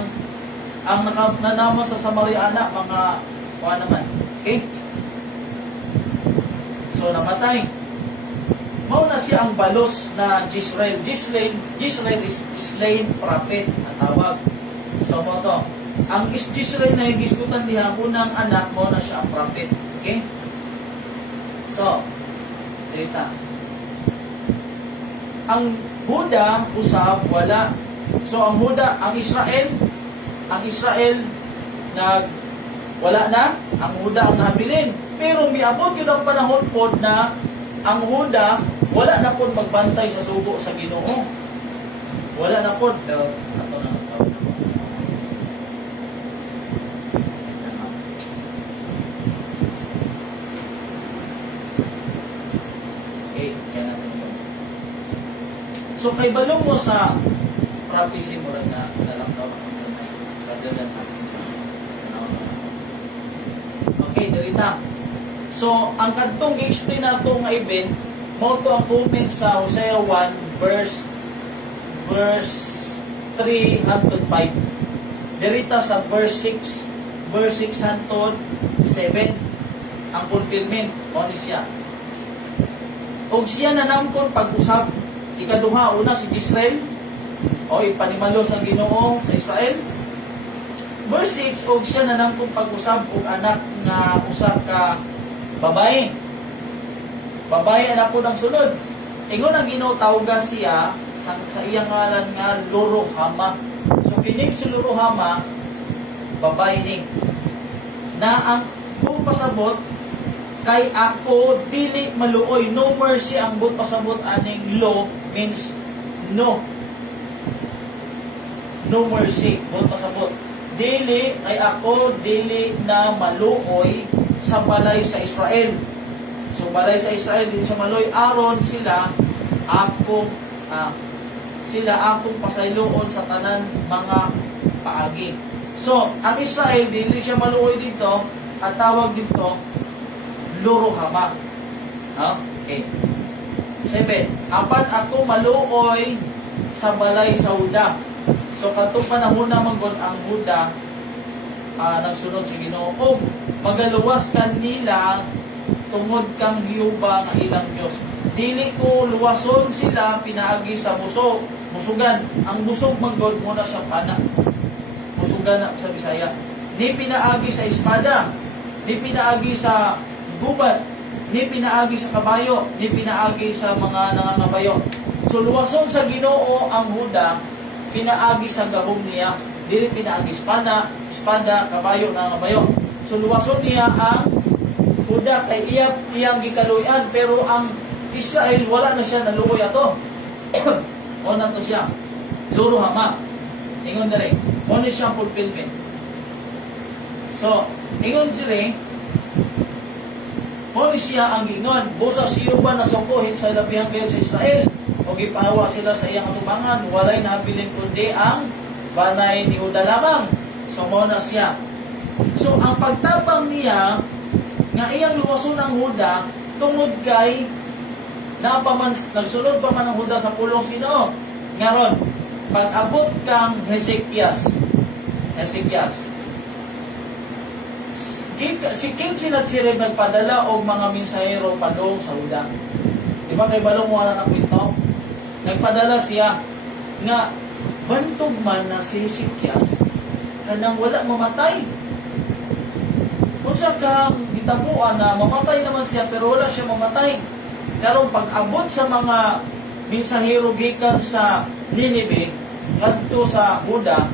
ang nanama sa Samariana mga kuha naman. Okay? So namatay. Mao na siya ang balos na Jezreel. Jezreel is slain prophet na tawag. So mo to. Ang Jezreel na higisgutan niya unang anak mo na siya ang prophet. Okay? So, dita. Ang Huda usab wala. So ang Huda, ang Israel wala na, ang Huda ang nabilin. Pero miabot yun ang panahon po na ang Huda wala na po magbantay sa sugo sa Ginoo. Wala na po. Ato na. Okay, kaya natin ito. So kay balong mo sa prophecy mo rin na dalang daw ang tunay. Kadalan natin. Okay, dirita. So, ang kadtong i-explain na ito nga event, mo to ang comment sa Hosea 1 verse 3 hangtod 5. Dirita sa verse 6 hangtod 7 ang fulfillment o ni siya. Og siya nanamkon pag-usab ikaduha una si Jezreel o ipanimalos ang Ginoo sa Israel. Verse 6, og siya nanamkon pag-usab og anak nga usa ka babae. Babae anak po ng sunod. Ingon ang Ginoo tawga siya sa iyang ngalan nga Lo-ruhama. So kining si Lo-ruhama babae ni na ang kung pasabot kay ako dili maluoy, no mercy ang but pasabot aning lo means no mercy but pasabot dili ay ako dili na maluoy sa balay sa Israel. So balay sa Israel din sa maluoy aron sila akong pasayloon sa tanan mga paagi. So ang Israel dili siya maluoy dito at tawag dito Lo-ruhama. Okay. 7. Apat ako maluoy sa balay sa Huda. So katong panahon na manggod ang Huda nagsunod sa Ginoo. O magaluwas kanila tungod kang Hiyuba nga ilang Dios. Dili ko luwason sila pinaagi sa musugan. Ang busog manggod muna siyang pana. Musugan na sa Bisaya. Di pinaagi sa espada. Di pinaagi sa gubat, ni pinaagi sa kabayo, ni pinaagi sa mga nangangabayo. So luwason sa Ginoo ang Huda, pinaagi sa gahom niya, dili pinaagi espada, kabayo, nangangabayo. So luwason niya ang Huda kay iyang gikaluyan, pero ang Israel wala na siya naluoy ato. O na to siya. Lo-ruhama. Ingon dire. O ni siyang fulfillment. So, ingon dire mo siya ang ingon, busa siyo ba nasukuhin sa labihan kayo sa Israel? O gipahawa sila sa iyang atubangan, walay nabilin kundi ang banay ni Huda lamang. So mo na siya. So ang pagtabang niya, nga iyang luwason ang Huda, tungod kay nagsunod pa man ang Huda sa pulong Ginoo. Ngaron, pag-abot kang Hezekias, si King Sennacherib nagpadala og mga mensahero padung sa Huda. Di ba kay balong mo na kwento? Nagpadala siya nga bantog man na si Hezekias kanang wala mamatay. Unsa kang gitabuan na mamatay naman siya pero wala siya mamatay. Karon pag-abot sa mga mensahero gikan sa Nineveh ngadto sa Huda,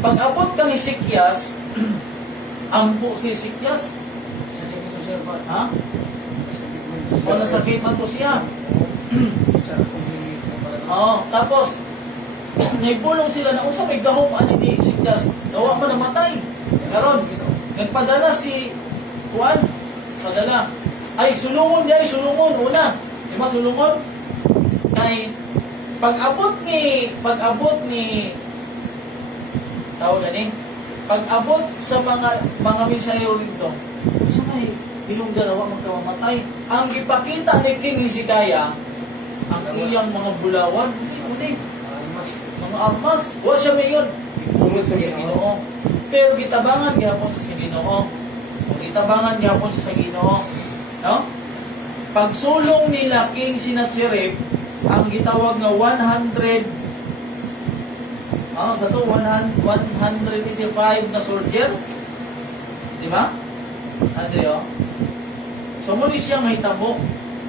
pag-abot kang Hezekias ampo si Hezekias. Ha? O nasakit man po siya. Sa community mo pala. Oo, tapos naibulong sila na unsa may gahom ani ni Sikas, nawa man namatay. Karon nagpadala si Juan, padala. Ay sulungon diay, sulungon una. Di ba sulungon? Kay pag-abot ni tao gani, pag-abot sa mga misayo rito, sa may bilong dalawa magkamamatay. Ang ipakita ni King Hezekiah, ang iyang mga bulawan, hindi, mga armas. Wa siya mayon. Pulot sa Ginoo. Pero gitabangan gyapon sa Ginoo. Gitabangan gyapon sa Ginoo. No? Pagsulong nila King Sennacherib, ang gitawag nga 100 sa to 185 na soldier. Di ba? Andreo. So muli siya mahitabo.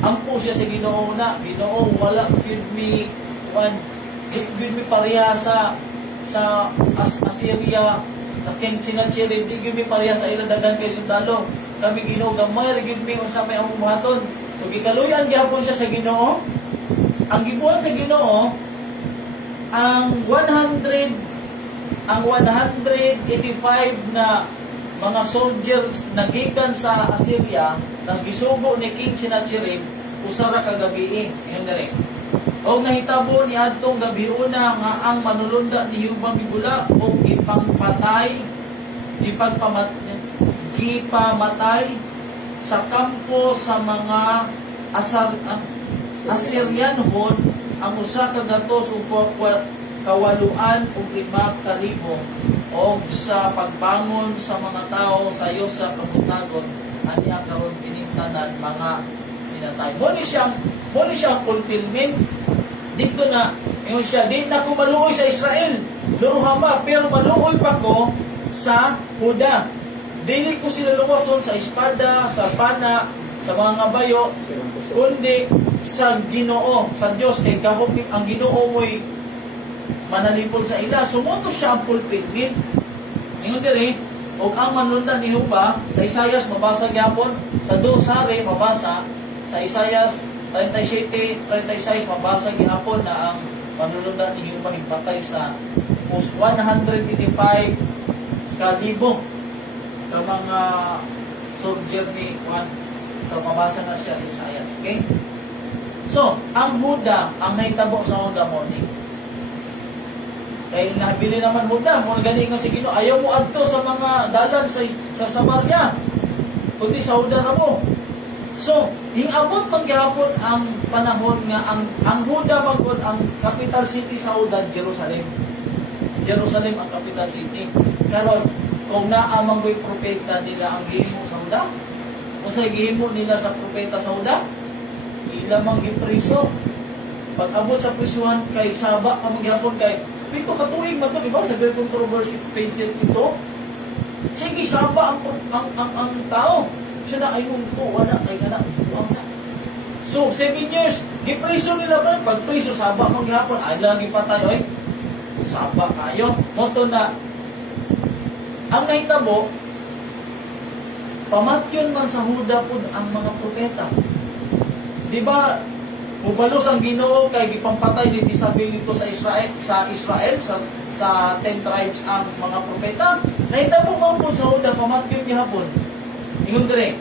Ang po siya sa Ginoo na, Ginoo wala give me pareha sa Assyria na King Sennacherib, di give me pareha sa ilang dagan kay sundalo. Kami Ginoo gamay give me unsa may ang buhaton. So gikaluyan gyapon siya sa Ginoo. Ang gibuhat sa Ginoo ang 185 na mga soldiers na gikan sa Assyria na gisugo ni King Sennacherib usa ra ka gabi ingon diri. Og nahitabo ni adtong gabi una nga ang manulunda ni Yubang Bigula og gipamatay sa kampo sa mga Assyrianhon ang usa ka gatos ug kawaluan ug 5,000 og sa pagbangon sa mga tao sayo sa kabutagon ani ang karon kinintanan mga pinatay. Mo ni siyang fulfillment dito na ingon siya di na ko maluoy sa Israel luruhama pero maluoy pa ko sa Huda. Dili ko sila luwason sa espada, sa pana, sa mga bayo, kundi sa Ginoo, sa Dios kay gahom ang Ginoo mo'y manalipod sa ila. Sumoto siya ang fulfillment. Ingon diri, og ang manundan ni Huba sa Isaias mabasa gyapon, sa Dosare mabasa, sa Isaias 37:36 mabasa gyapon na ang manundan ni Huba higpatay sa 185 kalibo ka mga soldier ni Juan. So mabasa na siya sa Isaias. Okay? So, ang Huda, ang nahitabo sa Huda morning. Kaya nabili naman Huda, muna galing nga si Ginoo, ayaw mo adto sa mga dalan sa Samaria, kundi sa Huda na mo. So, hingabot manggihapon ang panahon nga ang Huda magod ang capital city sa Huda, Jerusalem. Jerusalem ang capital city. Karon, kung naamang ko'y propeta nila ang gihimo sa Huda, kung sa gihimo nila sa propeta sa Huda, ilamang gipriso. Pag abot sa prisuhan kay Saba ka maghapon kay pito ka tuig man to, di ba? Sa Great Controversy page ito. Sige Saba ang tao. Siya na ay munto wala kay kana uwang na. So 7 years gipriso nila ba? Pag priso Saba maghapon ay lagi patay oy. Saba kayo. Moto na ang nahitabo pamatyon man sa Huda pud ang mga propeta. Di ba, mubalos ang Ginoo kay gipampatay ni Jezabel dito sa Israel sa 10 tribes ang mga propeta. Nahitabo man po sa Huda pamatyon niya hapon. Ingon dire,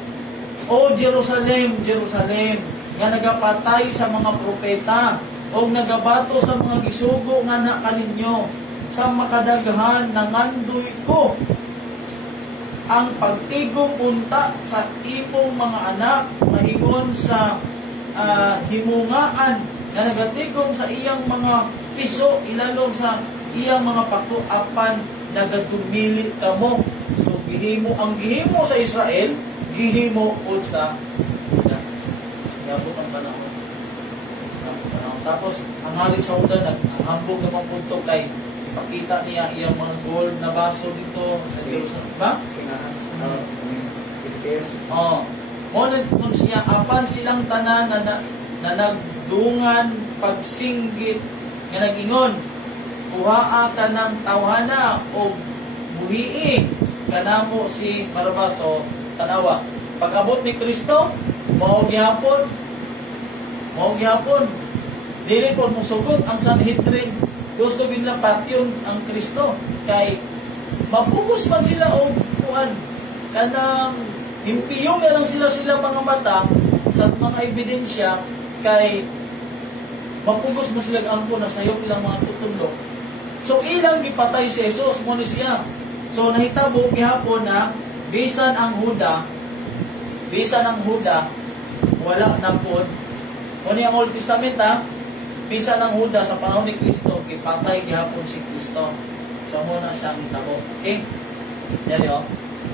O Jerusalem, Jerusalem, nga nagapatay sa mga propeta o nagabato sa mga gisugo nga na kaninyo sa makadaghan nangandoy ko ang pagtigong unta sa imong mga anak mahingon sa himungaan nga nagatigom sa iyang mga piso ilalom sa iyang mga pako apan nagadumili kamo. So gihimo ang gihimo sa Israel gihimo ud sa yabot ang panahon. Tapos ang halik sa Huda naghambog naman punto kay ipakita niya iyang mga gold na baso dito sa Jerusalem ba? Monit mo siya, apan silang tanan na nagdungan pagsinggit nga nag-ingon, kuhaa ka ng tawhana o buhiin kanamo si Barbaso tanawa. Pag-abot ni Kristo, mao gihapon. Dili po musugot ang Sanhedrin. Gusto nila patyon ang Kristo. Kay mapukus man sila o kuan. Kanang impiyong na lang sila mga mata sa mga ebidensya. Kay mapukus mo sila ang na sayop ilang mga tutulog. So ilang gipatay si Jesus mo ni siya. So nahitabo gihapon na bisan ang Huda wala na pod. Kung ang Old Testament bisan ang Huda sa panahon ni Kristo gipatay gihapon si Kristo. So mo na siyang hitabo. Okay? Dali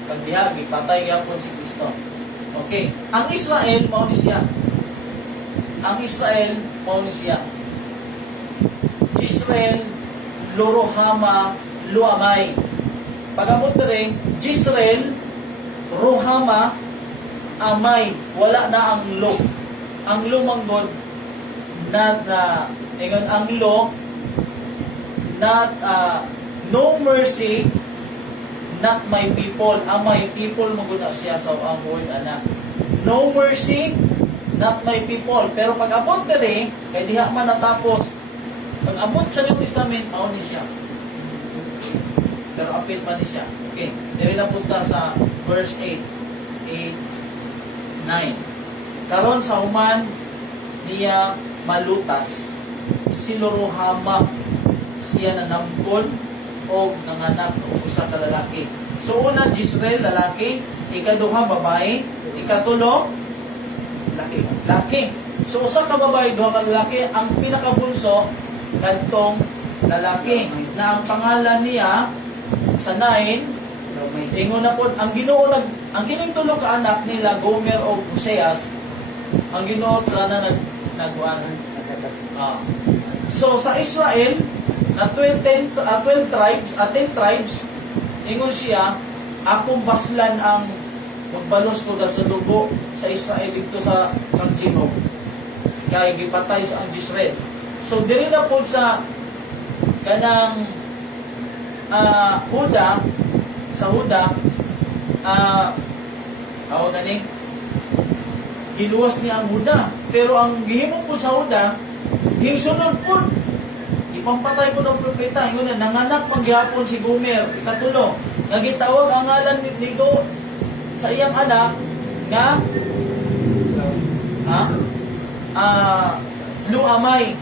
pag diha gipatay gihapon si Kristo. Okay. Ang Israel mao ni siya. Jisrael Lorohama Luamay. Pag-abot rin, Jisrael Rohama Amay. Wala na ang lo. Ang lo manggod not ingon ang lo not no mercy not my people. Ang my people manggod na siya sa ang word ana. No mercy not my people. Pero pag-abot rin, kay diha man natapos. Pag-abot sa New Testament, mao ni siya. Pero appeal pa ni siya. Okay. Dili na punta sa verse 8, 9. Karon sa human niya malutas, si Lorohama siya nanampon o nanganak o usa ka lalaki. So una, Jisrael, lalaki. Ikaduha, babae. Ikatulo, laki. So usa ka babae, duha ka lalaki. Ang pinakabunso, kadtong lalaki. Na ang pangalan niya, sa 9, ingon na po, ang Ginoo ang kining tulo ka anak nila, Gomer o Hoseas, ang Ginoo na nagkuan. So sa Israel, na 10 tribes, ingon siya, akong baslan ang magbalos ko sa dugo sa Israel dito sa Kanjinog. Kaya gipatay sa ang Jisrael. So diri na po sa kanang Huda, sa Huda, giluwas niya ang Huda. Pero ang gihimo po sa Huda, hingsunod po, ipampatay po ng propeta. Yun na, nanganak mangyapon si Gomer. Ikatulo, nagitawag ang ngalan nito sa iyang anak nga Luamay.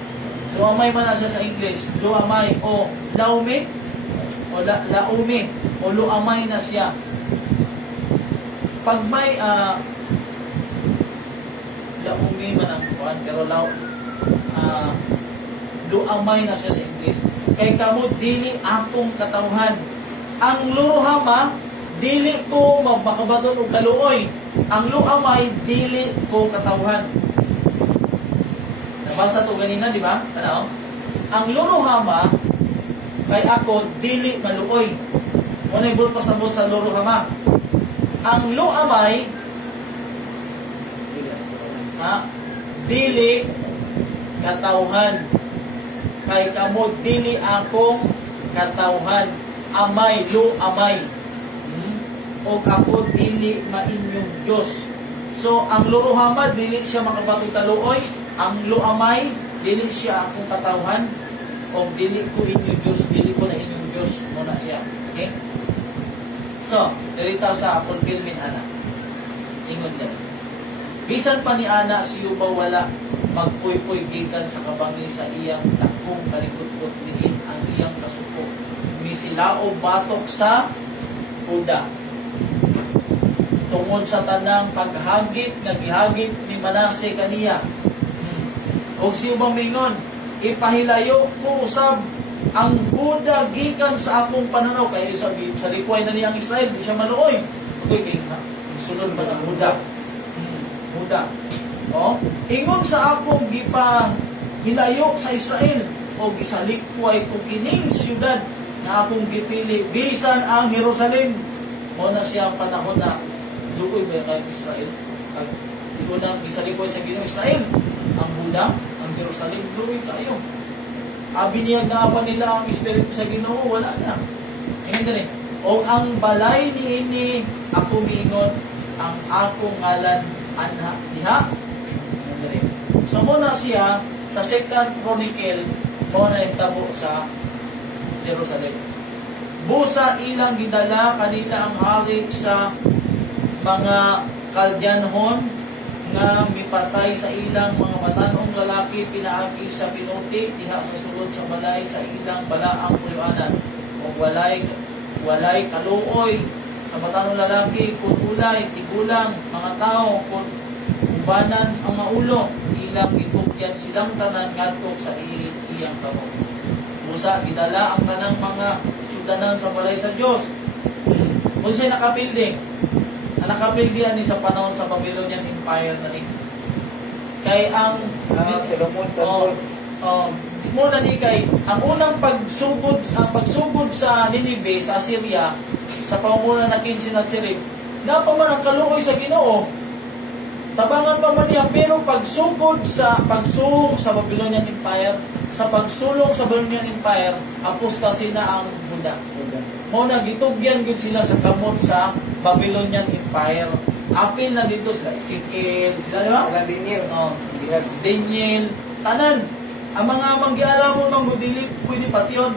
Luamay man na siya sa English. Luamay o Laumi o Laumi o Luamay na siya. Pag may Laumi man ang kuwan, pero Luamay na siya sa English. Kay kamo dili akong katawhan. Ang Lorohama dili ko mabakabaton og kaluoy. Ang Luamay dili ko katawhan. Nabasa to ganina, di ba? Ano? Ang Lorohama kay ako dili maluoy. Unay bul pasabot sa Lorohama. Ang Luamay dili katawhan. Kay kamo dili akong katawhan. Amay, Luamay. O ako dili mainyong Diyos. So ang Lorohama dili siya makabatong kaluoy. Ang Luamay dili siya akong katawhan. O dili ko inyong Diyos, dili ko na inyong Diyos muna siya. Okay? So, dito sa fulfillment ana. Ingon din. Bisan pa ni ana si Yuba wala magpuy-puy gikan sa kabangi sa iyang dakong kalikot-kot diin ang iyang kasuko. Misilao batok sa Huda. Tungod sa tanang paghagit nga gihagit ni Manase kaniya. Og si Yuba mingon, ipahilayo ko usab ang Huda gikan sa akong pananaw. Kaya sa likway na niyang Israel, di siya maluoy. Okay, sunod ba ang Huda? Huda. Ingon sa akong hilayo sa Israel o gisalikway ko kining siyudad na akong gipili bisan ang Jerusalem. Mo na siya ang panahon na luoy ba kay Israel? Ito na gisalikway sa Ginoo Israel. Ang Huda, ang Jerusalem, luoy tayo. Abiniyag na pa nila ang Espiritu sa Ginoo, wala na. Ingon din. O ang balay ni ini ako miingon ang akong ngalan anha diha. So muna siya sa Second Chronicle mo na itabo sa Jerusalem. Busa ilang gidala kanila ang hari sa mga Kaldianhon nga mipatay sa ilang mga matanong lalaki pinaagi sa pinuti diha sa sulod sa balay sa ilang balaang puliwanan. O walay kaluoy sa matanong lalaki kun ulay tigulang mga tao kun ubanan ang maulo ilang gitugyan silang tanan ngadto sa iyang kamo. Busa gidala ang tanang mga sudanan sa balay sa Dios. Kung siya nakapilding, ang nakapildihan ni sa panahon sa Babylonian Empire na rin. Kay ang Solomon muna ni kay ang unang pagsugod sa Ninive sa Assyria sa pamumuno na King Sennacherib, napaman ang kaluoy sa Ginoo. Tabangan pa man niya, pero pagsugod sa Babylonian Empire, sa pagsulong sa Babylonian Empire, apostasy na ang Buda. Muna gitugyan gud sila sa kamot sa Babylonian Empire. Apil na dito sila Ezekiel, sila di ba? Daniel, tanan. Ang mga manggialamon manggudili pwede patyon.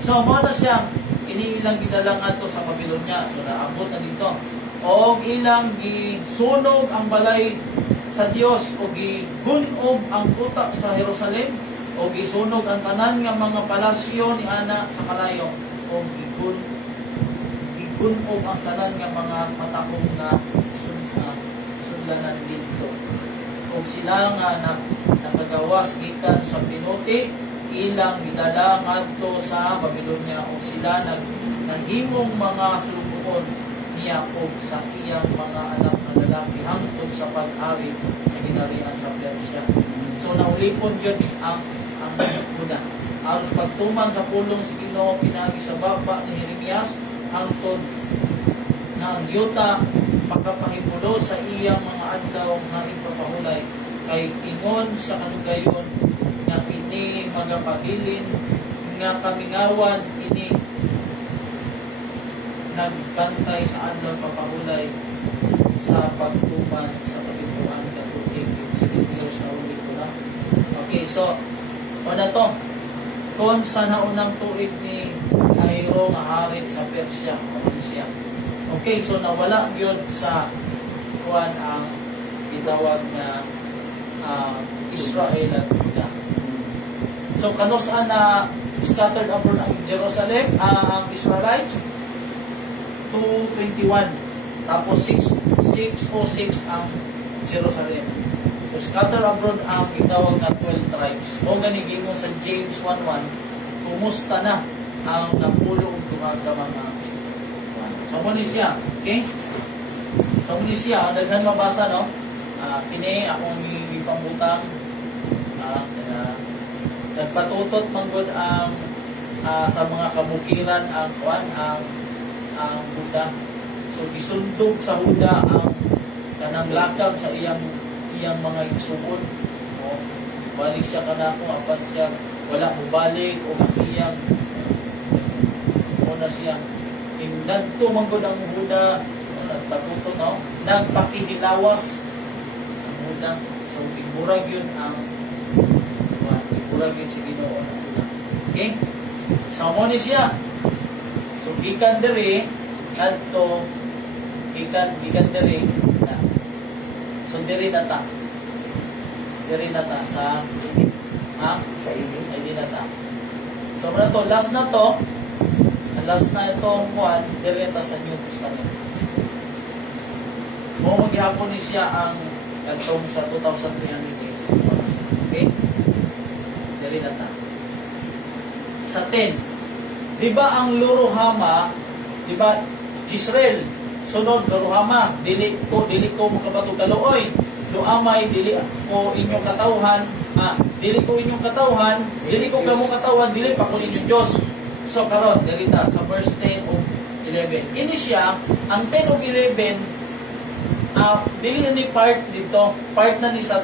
So mo na siya iniilang gidalang ato sa Babylonia. So naabot na dito. O ilang gisunog ang balay sa Dios o gigunog ang kuta sa Jerusalem o gisunog ang tanan nga mga palasyo ni ana sa kalayo o gigunog ang tanan nga mga matahong na sunlanan dito. O sila nga nakagawas gikan sa pinuti ilang gidala ngadto sa Babylonia o sila naghimong mga sulubon ni Jacob sa iyang mga anak na lalaki hangtod sa pag-ari sa ginarihan sa Persia. So naulipon yun ang Buda. Aros pagtuman sa pulong si Ginoo pinagi sa baba ni Jeremias hangtod na ang yuta pagkapahimulo sa iyang mga adlaw nga ipapahulay kay ingon sa kanugayon nga ini magapabilin nga kamingawan ini nagbantay sa adlaw papahulay sa pagtuman sa kabituan kaputing sa Diyos na ulit ko na. Okay, so ano to? Kung sa naunang tuig ni Cyrus nga hari sa Persia, Persia. Okay, so nawala yun sa kuwan ang itawag na Israel at Judah. So kanusaan na scattered abroad ang Jerusalem, ang Israelites 221. Tapos 606 ang Jerusalem. So scattered abroad ang itawag na 12 tribes. O ganigin mo sa James 1:1, kumusta na ang napulong ka mga sa Monisya. Okay? Sa Monisya, ang daghan mabasa, no? Kini akong ipambutang nagpatutot manggod ang sa mga kabukiran ang Buda. So isundog sa Buda ang kanang lakag sa iyang mga igsuon. O balik siya kanako apan siya wala mo balik o iyang una siya nagto manggod ang Buda nagpatutot, no? Nagpakihilawas ang Buda. So igurag yun ang igurag yun si Ginoo na sila. Okay? So mo ni siya. So gikan diri adto gikan diri na. So diri na ta sa sa inyo. ay di na ta. So na to last na itong kuan diri na ta sa New Testament. Mo magyapon ni siya ang adtong sa 2,300 years. Okay? Diri na ta. Sa 10. Di ba ang Luruhama, di ba Israel sunod Luruhama, dili ko makabato kaluoy, luamay dili ko inyong katawhan, dili ko inyong katawhan, dili ko kamo katawhan, dili pa ko inyong Dios. So karon dalita sa verse 10 o 11. Ini siya ang 10 o 11 dili na ni part dito, part na ni sa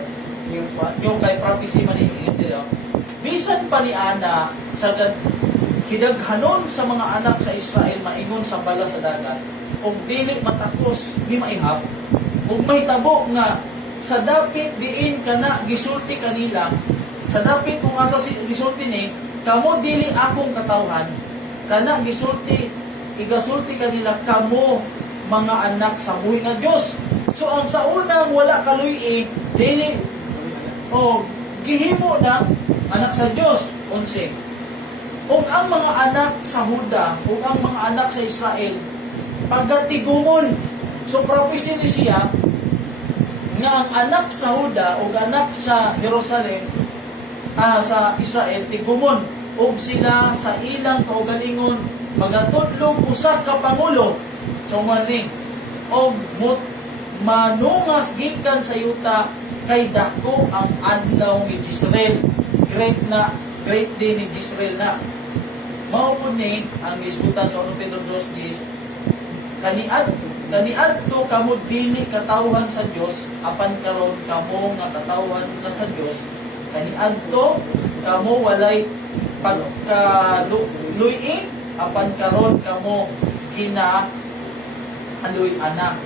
yung kay prophecy man ni dito. Bisan pa ni ana sa kidaghanon sa mga anak sa Israel maingon sa bala sa dagat kung dili matakos ni maihap ug mahitabo nga sa dapit diin kana gisulti kanila, sa dapit kung asa gisulti ni kamo dili akong katawhan, kana gisulti igasulti kanila kamo mga anak sa buhi nga Dios. So ang sa unang wala kaluy dili gihimo na anak sa Dios. 11. Ug ang mga anak sa Huda ug ang mga anak sa Israel pagkatigumon. So prophecy ni siya nga ang anak sa Huda ug anak sa Jerusalem sa Israel tigumon ug sila sa ilang kaugalingon magatudlog usa ka pangulo. So maning og manungas gikan sa yuta kay dako ang adlaw ni Israel. Great day ni Israel na. Mao pud ni ang isbutan sa 1 Pedro 2:10. Kaniadto kamo dili katawhan sa Dios, apan karon kamo nga katawhan na sa Dios. Kaniadto kamo walay pagkaluy, apan karon kamo aluy anak.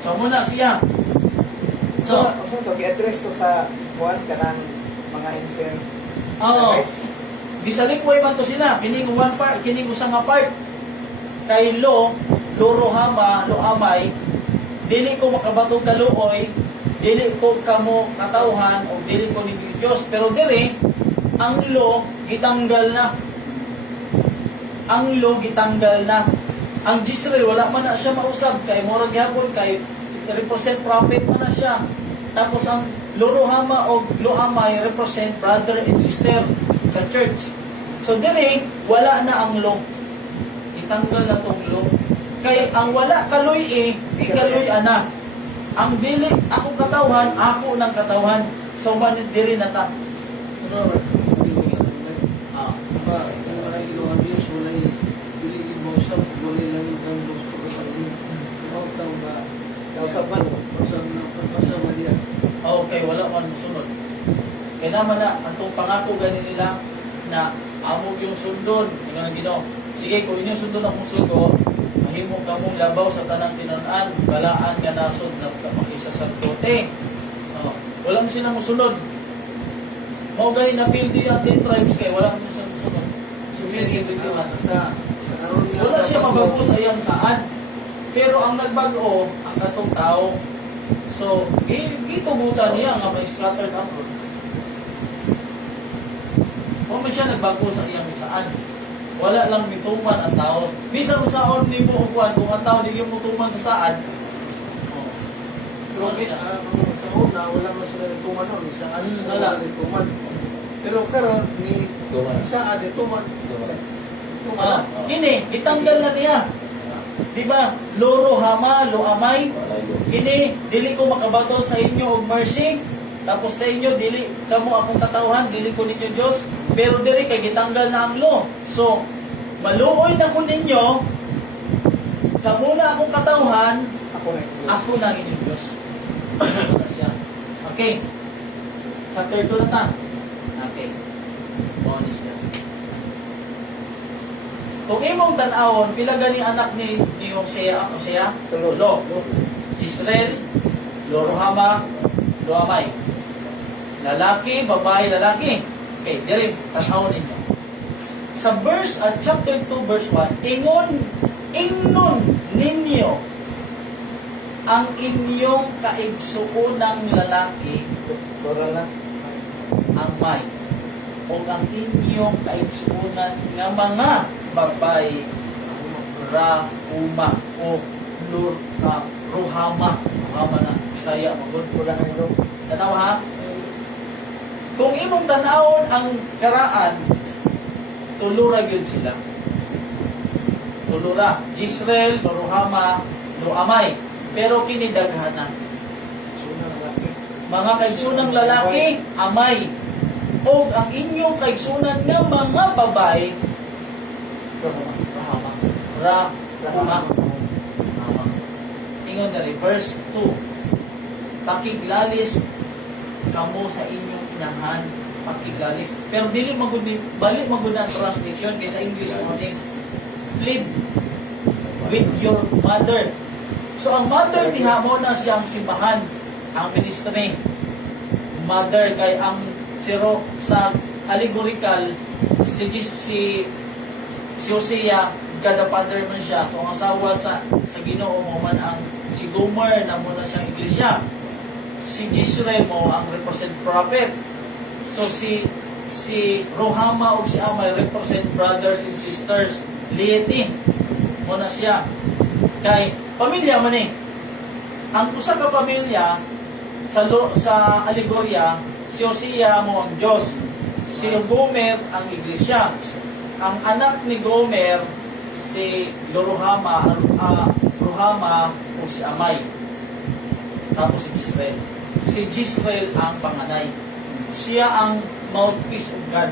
So muna siya. So to gi-address to sa kuan kanang mga instant. Gisalikway man to sila. Kining one part, kining usa nga part. Kay lo rohama, lo amay, dili ko makabatog kaluoy, dili ko kamo katawhan o dili ko ni Dios. Pero dire ang lo gitanggal na. Ang lo gitanggal na. Ang Jezreel wala man na siya mausab kay murag gyapon kay represent prophet man na siya. Tapos ang Loruhama o Loamay represent brother and sister sa church. So dire wala na ang lo. Itanggal na tong lo. Kay ang wala kaluy di kaluy ana. Ang dili ako katawhan, ako nang katawhan. So man dire na ta. Okay, wala man musunod. Kaya naman na, atong pangako gani nila na amog yung sundon. Yung ang Ginoo. Sige, kung inyong sundon ang musugo, mahimong kamong labaw sa tanang tinunan, balaan nga nasod na makisasagdote. Wala mo silang musunod. Mao gani na pildi ang 10 tribes kay wala mo silang musunod. Wala siya mabago sa iyang saan. Pero ang nagbago, ang katong tao. So, gitubutan niya nga may scattered abroad. Kung man siya nagbago sa iyang saan, wala lang mituman ang tao. Bisan kung saan ni mo upuan, kung ang tao hindi mo tuman sa saan, pero sa una, wala man sila nituman nun. Saan wala nituman. Pero karon ni saan nituman. Kini, itanggal na niya. Diba? Loruhama, Loamay. Kini, dili ko makabaton sa inyo og mercy. Tapos sa inyo, dili kamo akong katawhan, dili ko ninyo Diyos. Pero diri kay gitanggal na ang law. So, maluoy na ko ninyo, kamo na akong katawhan, ako na inyong Diyos. Okay. Chapter 2 na ta. Okay. Honest na. Kung imong tan-awon, pila gani anak ni Hosea? Tulo. Jezreel, Loruhama, Loamay. Lalaki, babae, lalaki. Okay, dire tan-awon ninyo. Sa verse at chapter 2 verse 1, ingnon ninyo ang inyong kaigsuunang lalaki, ang may, o ang inyong kaigsuunan nga mga babae, Rahuma o Ruhama na Bisaya, magod ko lang ito. Tanaw ha? Kung imong tanawon ang karaan, tulura yun sila. Tulura. Jezreel, Loruhama, Loamay. Pero kinidaghanan. Mga kaigsunang lalaki, amay. O ang inyong kaigsunan nga mga babae, Rahama. Ingon na rin, verse 2. Pakiglalis kamo sa inyong inahan. Pakiglalis. Pero dili balik magud ang translation kaysa English mo live with your mother. So ang mother niya mo na siyang simbahan, ang ministry. Mother kay ang siro sa allegorical si Hosea, God the Father man siya. So ang asawa sa Ginoo mo man ang si Gomer na muna siyang iglesia. Si Jezreel mo ang represent prophet. So si Rohama o si Amay represent brothers and sisters, laity. Muna siya. Kay pamilya man eh. Ang usa ka pamilya sa alegorya, si Hosea mo ang Diyos. Si Gomer ang iglesia. Ang anak ni Gomer si Rohama o si Amay. Tapos si Jezreel. Si Jezreel ang panganay. Siya ang mouthpiece of God.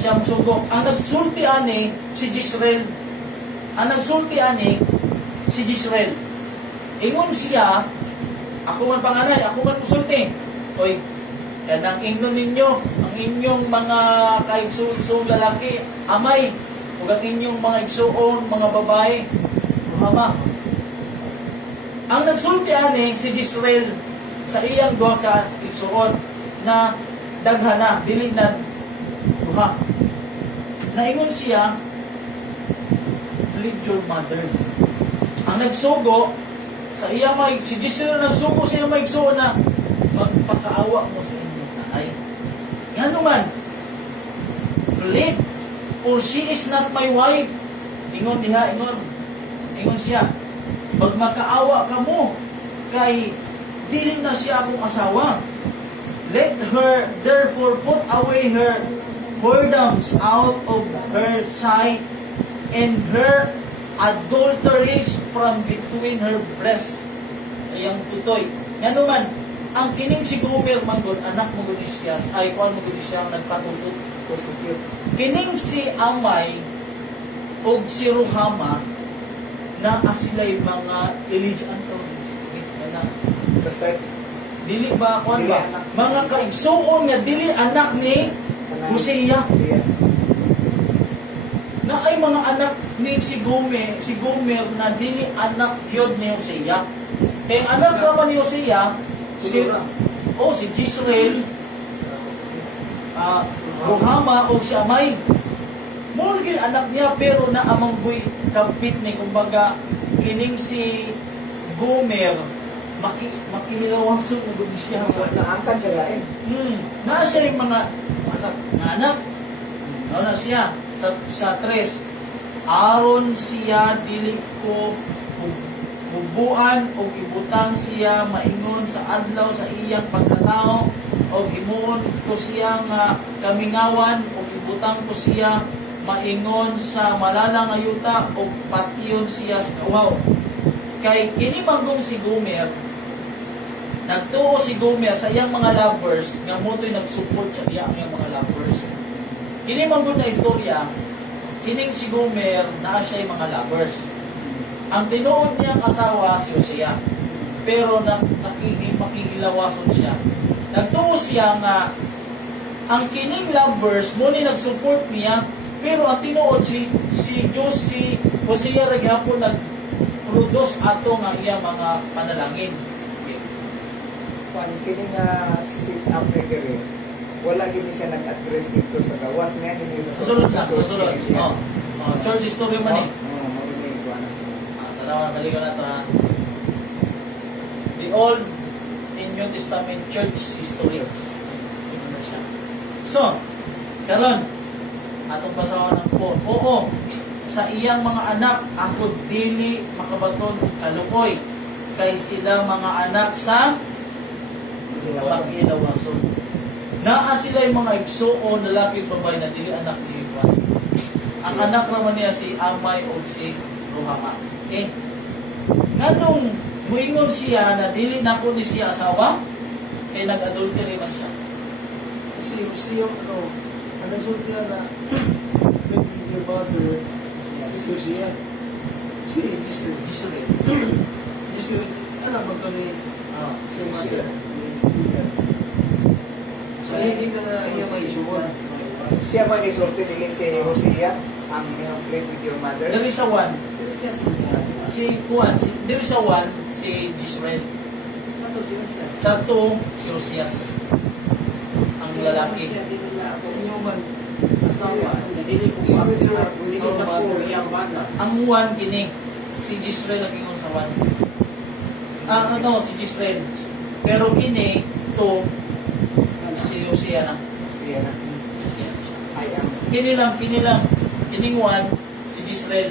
Siya ang sugo. Ang nagsulti ani si Jezreel. Ang nagsulti ani si Jezreel. Ingon siya, ako man panganay, ako man musulti. Oy, yan ang ingnon ninyo, ang inyong mga kaigsuong lalaki, Amay, ug ang inyong mga igsuon, mga babae, Rohama. Ang nagsulti ani si Jezreel sa iyang duha ka igsuon na daghana, dili na duha. Naingon siya, leave your mother. Ang nagsugo sa iya si Jezreel nagsugo sa iya igsuon na magpakaawa mo sa inyong nanay. Yan naman, leave, for she is not my wife. Ingon diha, ingon siya, magmakaawa ka mo, kay dili na siya akong asawa. Let her therefore put away her whoredoms out of her sight, and her adulteries from between her breasts. Ayang tutoy. Nga naman, ang kining si Gomer manggod, anak mo gud siya, ay kuan mo gud siya nagpatutot. Kining si Amay o si Rohama na asilay mga Elijah Basta dili ba kuan ba mga kaigsuon nga dili anak ni Hosea. Na ay mga anak ni si Gomer na dili anak yun ni Hosea. Kaya anak naman ni Hosea si Jezreel, Rohama o si Amay. More gid anak niya pero na amang buy kapit ni kumbaga kining si Gomer makihilawan sa ugod siya. naangkan siya lain. Naa siya yung mga anak. Na siya sa 3. Aron siya dili ko bubuan o ibutang siya maingon sa adlaw sa iyang pagkatao o himuon ko siya nga kamingawan o ibutang ko siya maingon sa malalang ayuta o patyon siya sa kawaw. Kay kini manggong si Gomer, nagtuo si Gomer sa iyang mga lovers nga moto'y nagsupport sa iyang mga lovers. Kini manggong na istorya, kining si Gomer naa siya yung mga lovers. Ang tinuod niyang asawa si Hosea, pero makikilawason siya. Nagtuo siya nga ang kining lovers mo ni nagsupport niya, pero ang tinuod si Hosea ra gyapon nagproduce ato nga iya mga panalangin. Kung kini nga si Africa wala gini siya nag-address dito sa gawas niya hindi sa Susunod siya. Church history man eh. Tara, balikan na ito ha. The Old and New Testament Church history. So, karon atong basahan ng po. Oo, sa iyang mga anak ako dili makabaton kalukoy kay sila mga anak sa pagkilawason. Naa sila yung mga igsuon lalaki babae na dili anak ni Ivan. Ang anak naman niya si Amay o si Rohama. Okay? Nganong muingon siya na dili na ko ni siya asawa, kay nag-adultery man siya. Si yung ang nagsulti na your mother, si Hosea, si Jezreel. Jezreel, anak ba ito ni si Hosea? So, hindi ka na iya may isuwan. Siya ba ni sorte dili si Hosea ang play with your mother? There is a one. Si Juan, dili sa 1, si Jezreel. Ato siya siya. Sa 2, si Osias. Ang lalaki. Human. Asawa. Dili ko pa. Dili sa po iyang bata. Ang 1 kini, si Jezreel ang ingon sa 1. Si Jezreel. Pero kini, 2, si Osias na. Siya na. I am. Kini lang. Kining 1, si Jezreel.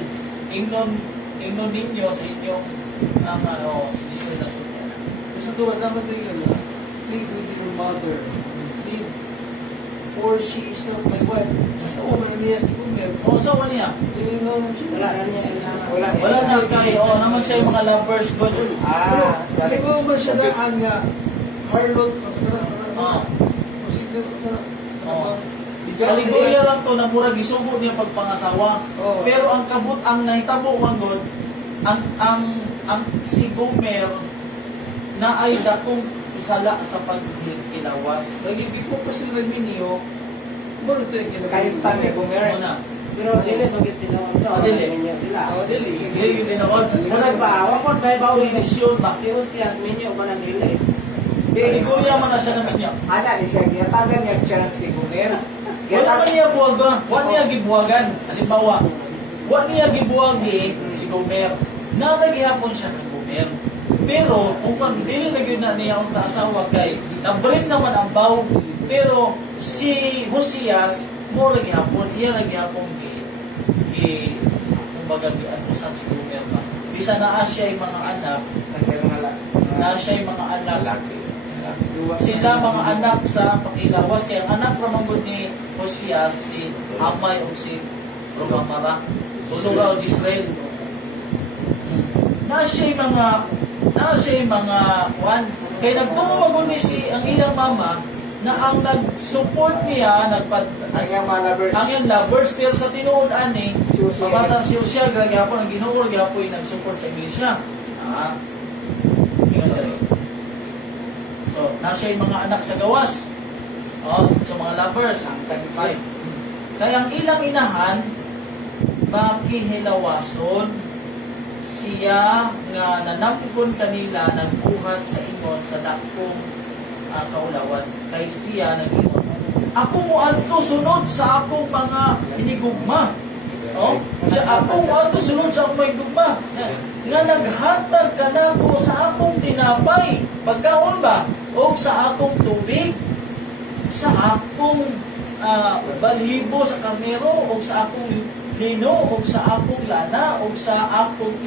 Ingnon ninyo sa inyong si Jezreel na siya. Sa tuwa dapat din yun, live with your mother. Live. Or she is not my wife. Sa uma niya si Gomer. O, sa niya. Wala na niya kailangan. Wala na kayo. Naman siya yung mga lovers good. Dali mo ba siya na nga harlot? Ah. Consider ko sa... Kaliguya lang to na murag isugo niya pagpangasawa. Oo. Pero ang kabut ang nahitabo man god ang si Gomer na ay dakong sala sa pagkilawas. Lagi before pa sila minyo, baro ito yung ginagawa. Kahit pa may Gomer. Muna. Pero dili pagit tinawag to. Dili. Sila. Dili. Hindi yung tinakot. Murag ba? Wakon ba bawi? Kondisyon ba? Si Osias minyo ba nang dili? Kaliguya man na siya naman niya. Ana ni siya giyatagan niya chance si Gomer. Wala man niya buwaga. Wala niya gibuwagan. Halimbawa, wala niya gibuwagi si Gomer. Nagihapon siya ng Gomer. Pero, kung dili na yun na niya ang asawa kay, nabalik naman ang baw. Pero, si Hosias, mo lagi hapon, iya lagi hapon kumbaga, gianusan si Gomer ba. Bisa na siya yung mga anak, na siya yung mga anak, sila mga anak sa pakilawas. Kaya ang anak naman ni Hosias, si Amay o si Romamara, Usura o Jezreel. Na siya yung mga kwan. Kaya nagtumagon ni ang ilang mama na ang nag-support niya, Ang iyang mga lovers. ang yung lovers, pero sa tinuod ani, Si Hosea. mabasa si Hosea, gagapon ang ginuol, gagapon yung nag-support sa iglesia. Ingat ka rin. So, nasa yung mga anak sa gawas. Sa mga lovers. Ang tagpay. Kaya ang ilang inahan, makihilawason siya nga nanapukon kanila nagbuhat sa ingon sa dakong kaulawan. Kay siya nag-ingon, ako mo adto sunod sa akong mga hinigugma. Ako mo adto sunod sa akong mga hinigugma. Nga naghatag ka na ko sa akong tinapay. Pagkaon ba? O sa akong tubig. Sa akong balibo sa kamero. O sa akong lino. O sa akong lana. O sa akong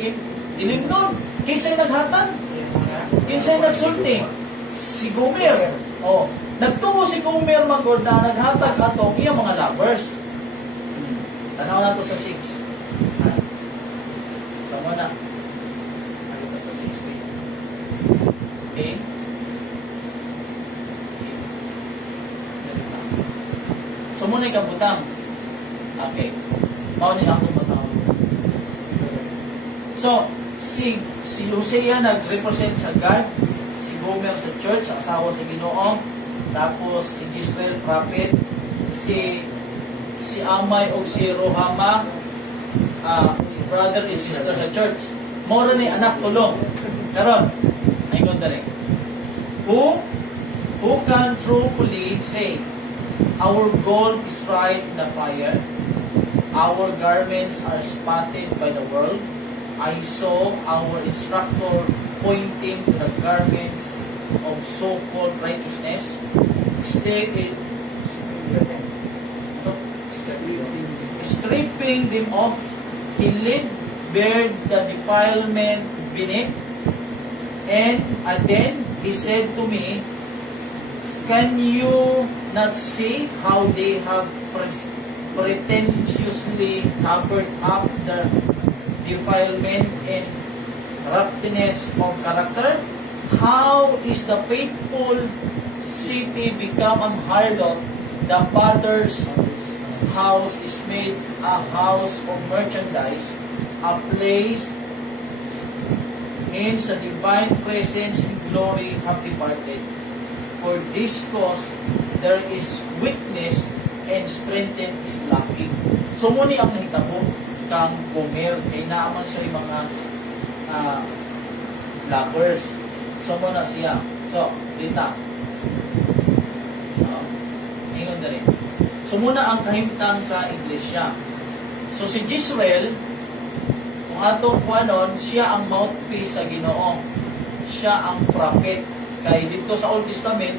ilimnon. Kinsa'y naghatag? Kinsa'y nagsulti? Si Gomer. Nagtungo si Gomer magod na naghatag ato iyang mga lovers. Tanaw na to sa 6. Sama na. Ano pa sa 6? Okay. So muna ikabutang. Okay. Mao ni ako pasahod. So, si Hosea nag-represent sa God, si Gomer sa church, sa asawa sa Ginoo, tapos si Jezreel prophet, si Amay o si Rohama, si brother and sister sa church. Mora ni anak tulong. Karon, ay ganda rin. Who can truthfully say, our gold is tried in the fire, our garments are spotted by the world. I saw our instructor pointing to the garments of so-called righteousness, stripping them off. He laid bare the defilement beneath, and then he said to me, can you not see how they have pretentiously covered up the defilement and corruptness of character? How is the faithful city become an harlot? The Father's house is made a house of merchandise, a place means the divine presence and glory have departed. For this cause there is weakness and strength is lacking. So muni ang nahitabo kang Gomer kay naaman siya yung mga blockers. So muna siya. So, dita. So, ingon na rin. So muna ang kahimtang sa iglesia. So si Jezreel, kung atong kuanon, siya ang mouthpiece sa Ginoo. Siya ang prophet. Kay dito sa Old Testament,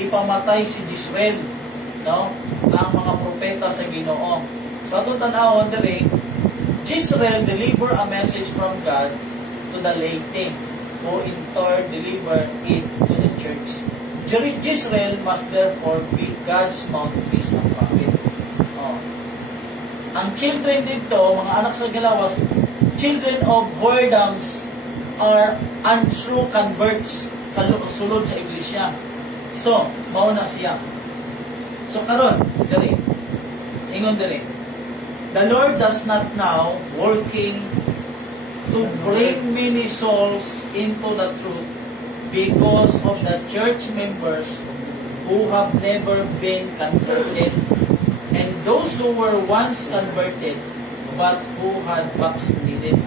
ipamatay si Jezreel, no? Ang mga propeta sa Ginoo. So atong tan-awon diri, Jezreel deliver a message from God to the laity, who in turn deliver it to the church. Jezreel must therefore be God's mouthpiece and prophet. Oh. Ang children dito, mga anak sa galawas, children of whoredoms are untrue converts sa sulod sa iglesia. So, mauna siya. So, karon, diri. Ingon diri. The Lord does not now working to bring many souls into the truth because of the church members who have never been converted and those who were once converted but who had backslidden.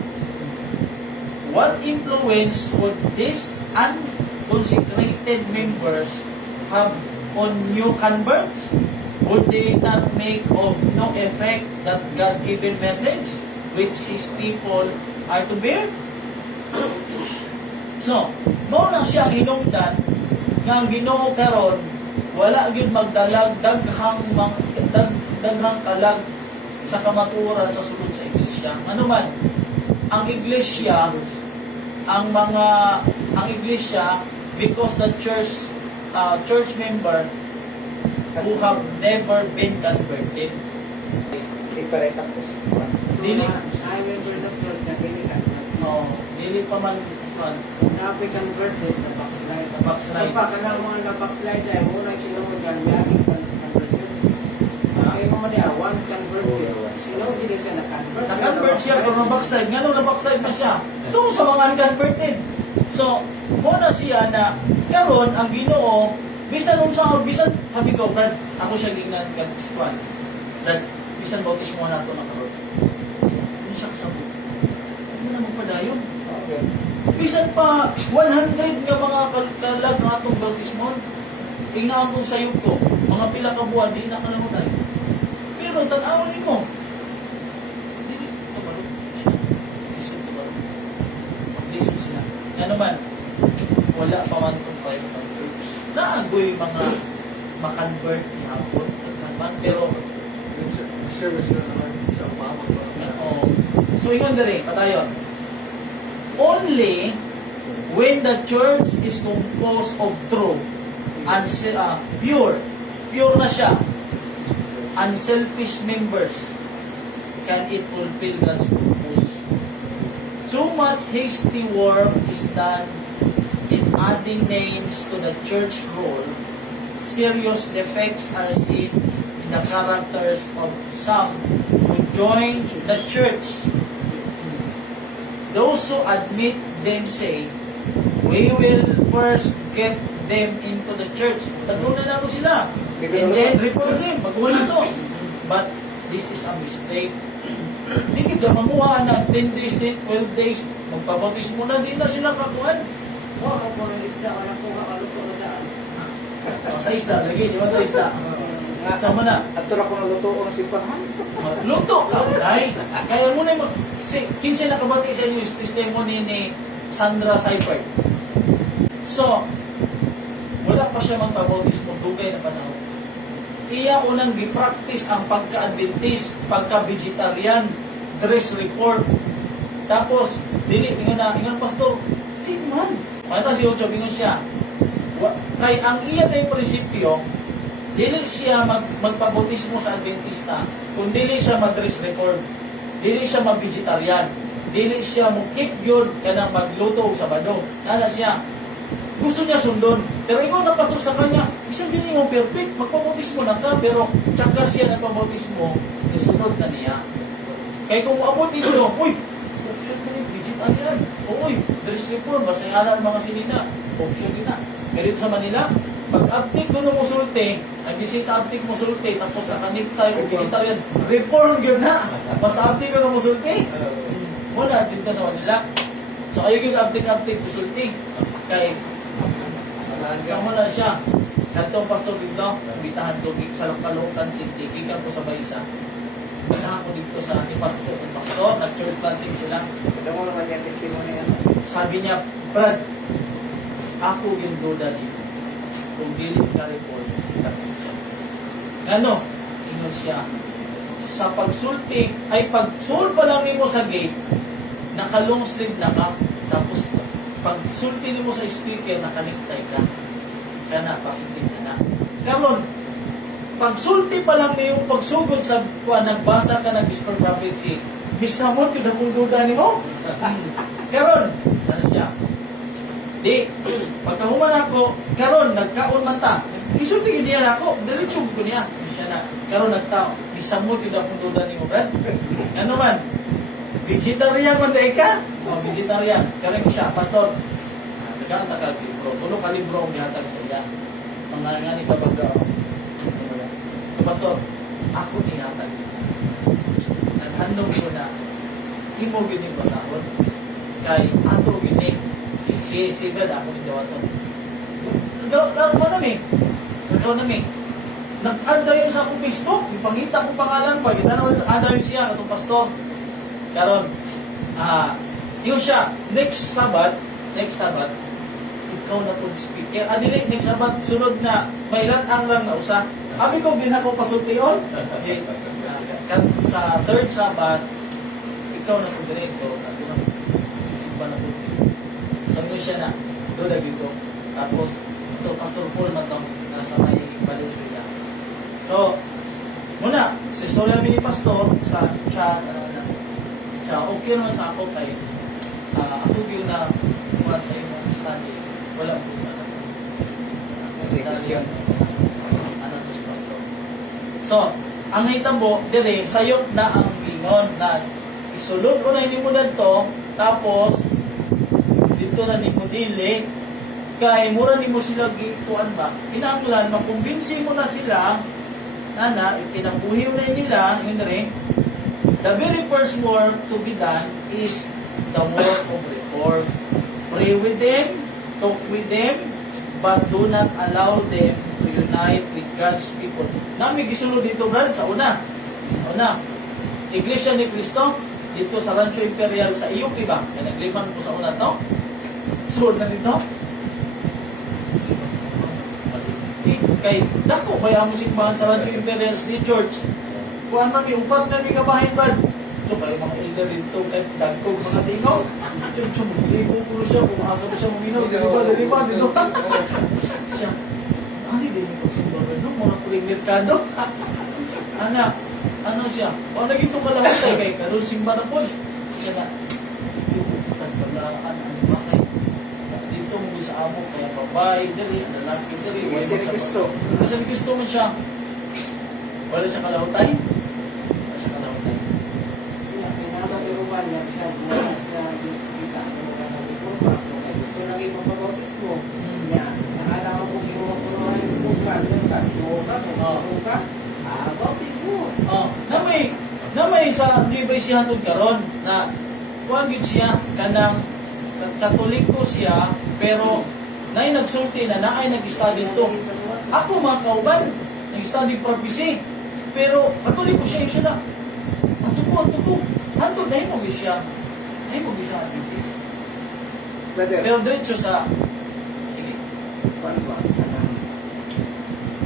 What influence would these unconsecrated members have on new converts? Would they not make of no effect that God-given message which His people are to bear? So, mao na siya ang hinungdan nga ang Ginoo karon wala gyud magdalag daghang kalag sa kamatuoran sa sulod sa iglesia. Ano man ang iglesia, ang iglesia because the church member who have never been converted. Ipareta ko sa kuwan. Dili, I members of church na dili ka. no, dili pa man Nabi converted na backslide. backslide. Kapag ka ng mga na-backslide ay muna sinunod yan, laging converted. Kaya mo niya, once converted, sinunod din siya na-convert. Na-convert siya pero na-backslide. Nga nung na-backslide na siya, doon sa mga unconverted. So, muna siya na karon ang Ginoo bisan sabi ko, Brad, ako siya gingnan kag squad. Brad, bisan bautismo na ito na karon. Hindi siya kasabot. Hindi na magpadayon. Okay. Bisan pa 100 nga mga kalag ng atong bautismo. Tingnan ko sa ko, mga pila ka buwan di na kalamutan. Pero tan-awon nimo. Dili ka balo. Isip ka balo. Pag-listen sila. Nga naman, wala pa man itong private church. Naagoy mga makonvert ni hapon. Pero, Service na naman sa umamag ba? so ingon diri, patayon. Only when the church is composed of true and pure na siya, unselfish members, can it fulfill God's purpose. Too much hasty work is done in adding names to the church roll. Serious defects are seen in the characters of some who join the church. Those who admit them say, we will first get them into the church. Tagunan na ako sila. And then report them. Maguna to. But this is a mistake. Hindi kita mamuha na 10 days, 12 days. Magpabautis mo na, di na sila kakuhan. Oo, ako po ng isda, wala po kaluto na daan. Sa isda, lagi, di ba sa isda? Sama na. At tura ko nalutoon si Pahan. Luto ka, ay. Kaya muna mo, 15 nakabati sa inyo yung testimony ni Sandra Seifert. So, wala pa siya magpabautismo, dugay na panahon. Iya unang gi-practice ang pagka-Adventist, pagka-vegetarian, dress report. Tapos, dili, ingon pastor, di man. Mata si Ocho, ingon siya. Kay ang iya na yung prinsipyo, dili siya magpabautismo sa Adventista, kung dili siya mag-dress report, dili siya mag-vegetarian, dili siya mo-keep yun, kanang magluto sa Sabado. Nala siya, gusto niya sundon. Pero ingon na pastor sa kanya, isang dili mo perfect, magpabautismo na ka, pero tsaka siya nagpabautismo, isunod na niya. Kaya kung abot ito, uy, option ka rin, vegetarian. Uy, dress report, basta yung alam mga sinina, option din na. Meron sa Manila, pag update mo nung musulti, nagbisita update mo musulti, tapos nakanip tayo kung vegetarian, reform yun na. Basta update mo nung musulti. Muna, dito sa Manila. So ayaw yung update kusulti. Kay sa muna siya. Kantong pastor dito, bitahan ko sa Kalukan City, gikan ko sa Baysa. Bitahan ko dito sa ni pastor, nag-church planting sila. Ito mo naman yung testimony. Sabi niya, Brad, ako yung duda dito. Kung dili ka report, kapit siya. Ano? Ingon siya. Sa pagsulti, ay pagsul pa lang nimo sa gate, naka-long sleeve na ka, tapos pagsulti nimo sa speaker, nakaliktay ka. Kana, positive na. Karon, pagsulti pa lang niyo, pagsugod sa nagbasa ka ng Whisper Prophecy, bisamot yun akong duda nimo. Karon, ano siya? Di, pagkahuman ako, karon nagkaon man ta. Isulti yun niya ako, diretso ko niya. Siya na, karon nagtao, bisamot yun akong duda nimo, Brad. Ano man? Vegetarian man dahil ka? O, vegetarian. Karon siya, pastor. Nagkaan na ka-libro. Puno ka-libro ang gihatag sa iya. Mga nga ni kapag pastor, ako nihatag. Naghandong ko na imo gini basahon. Kay ato gini. Si Brad, ako ni Jawato. Laro mo namin. Laro namin. Nag-add na yun sa akong Facebook. Ipangita kong pangalan pa. Kita na yun siya, itong pastor. Karon, yun siya. Next Sabat, ikaw na po speaker. Dili, next Sabat, sunod na, may latang lang na usa. Abi ko, din ako pasultion. Sa third Sabat, ikaw na po director. Ako na po. Simba na po. Sabi siya na, doon na dito. Tapos, ito, Pastor Paul matang nasa may Valenzuela. So, muna, si Soria ni Pastor sa chat, okay naman sa ako kay ako yun na kuwan sa imong study. Wala po na. Ano to si Pastor. So, ang naitambo, dire, sayop na ang lingon na isulod ko na mo na to, tapos, dito na ni mo dili, kay mura ni mo sila gituan ba? Kinahanglan, makumbinsi mo na sila, nana, ipinambuhi mo na nila, yun rin, the very first work to be done is the work of reform. Pray with them, talk with them, but do not allow them to unite with God's people. Nami gisulod dito, Brad, sa una. Iglesia ni Cristo, dito sa Rancho Imperial sa Iyok, diba? Kaya nagliman po sa una to. Sulod na dito. Kay dako kaya mo simbahan sa Rancho Imperial City Church. Kuan man mi upat na mi kabahin, Brad. So kay mga elder dito kay dagko sa tingaw. Chum libo ko siya kung asa ko siya maminaw. Dili ba dito. Siya. Ani din ko simbahan no mo na kuling merkado. Ano siya? O nagito kalahutay kay karon simba na pod. Siya na. Pagpalaan ang bakay. Dito mo sa amo kaya babae diri, lalaki diri. Kasi ni Cristo. Kasi ni Cristo man siya. Wala siya kalahutay. Pinapatiruan niya siya mula sa kita mo ka na dito pa. Kung gusto na kayo magpabautismo, niya, nakala ko kung imuha yung buka, buka, bautismo. Na may sa libre siya hatod karon na kuan gyud siya kanang Katoliko siya pero nay nagsulti na naay nag-study to. Ako mga kauban, nag-study prophecy pero Katoliko siya na. Atuko. Hantod na mo siya. Ay mo siya Adventist. Brother, Pero diretso sa sige. paano ba?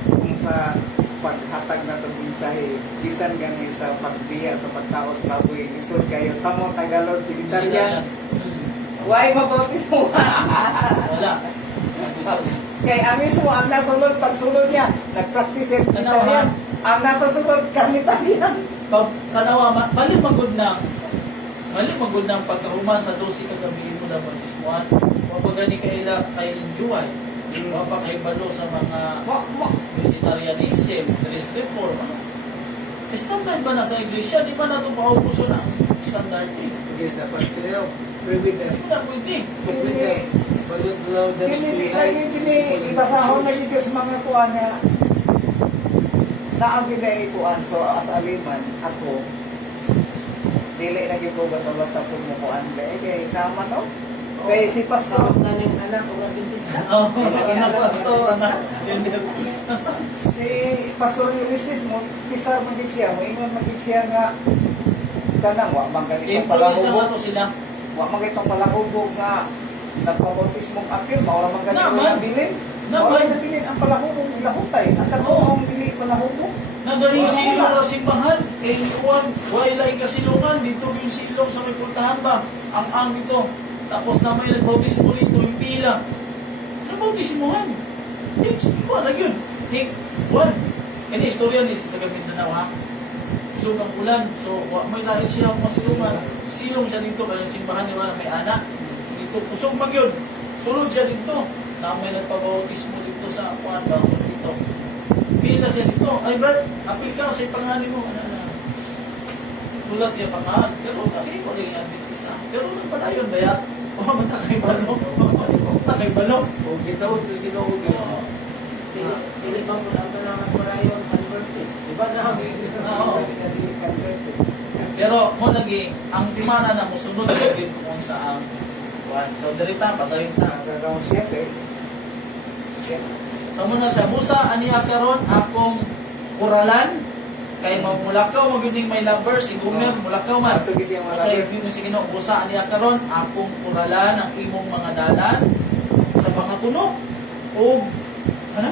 Kung sa paghatag na itong mensahe, bisan gani sa pagbiya, sa pagkaos, baboy, isod kayo, sa mga Tagalog, Vegetarian, why mabautismo? Wala. Kay ang mismo, ang nasunod, pagsunod niya, nag-practice yung Vegetarian. Ang nasa sunod, Kanitarian. Pag tanawa, balik magod na pagkahuman sa 12 kagabihin mo na bautismuan. Mapagani kaila kay enjoy. Mapa kay balo sa mga vegetarianism, dress reform. Standard ba na sa iglesia? Di ba na ito paupuso na? Standard eh. Okay, dapat kayo. Pwede na. Hindi mo na pwede. Pwede. Balot daw dan Kini ibasahon na yung Diyos mga kuwan na ang kuwan. So, as aliman, ako, dili na yung ko basa-basa po mo kuwan. Kaya, tama no? Kaya si Pastor, Tawag na niyang anak o Adventista. Oh, anak pastor, anak. si Pastor Ulysses mo, pisar magit siya, mo ingon magit siya nga kanang wa man ganito Influence palahubog. naman to sila. Wa man ganito palahubog nga nagpabautis mong apil, maura man ganito Naman. nabilin. Naman. Maura nabilin ang palahubog lahutay. Ang katong dili palahubog. Nagaling silong na simbahan. Eh, kuwan, wailay kasilungan. Dito yung silong sa may puntahan ba? Ang dito. Tapos na may nagbautismo dito, yung pila. Nagbautismohan. Eh, sabi ko, alag yun. Eh, kuwan. Kaya istorya ni taga Mindanao, ha? So, ang ulan. So, may lahi siya ang masilungan. Silong siya dito, kaya yung simbahan niya may anak. Dito, kusog pag yun. Sulod siya dito. Na may nagpabautismo dito sa kuwan ba? Dito. Pila siya dito. Ay, Brad, apil ka sa pangalan mo. Tulat siya pangalan. Pero kami ko rin yung Adventista. Pero nagpadayon ba yan? O, matakay balong. Matakay balong. O gitawag na ginawag yun. Dili ba mo lang tanang parayon converted? Diba na kami? Oo. Pero mo lagi, ang timana na mo sunod din kung saan. So, dirita, patayin ta. Nagkakaroon siya, eh. So, muna siya, busa, aniya karon akong kuralan. Kay mamulakaw, magiging may lover, si Gumer, mulakaw man. Ito kasi yung mga Sa lover. ibig mo sige no, busa aniya karon akong kuralan ang imong mga dalan sa mga tunog. O, ano?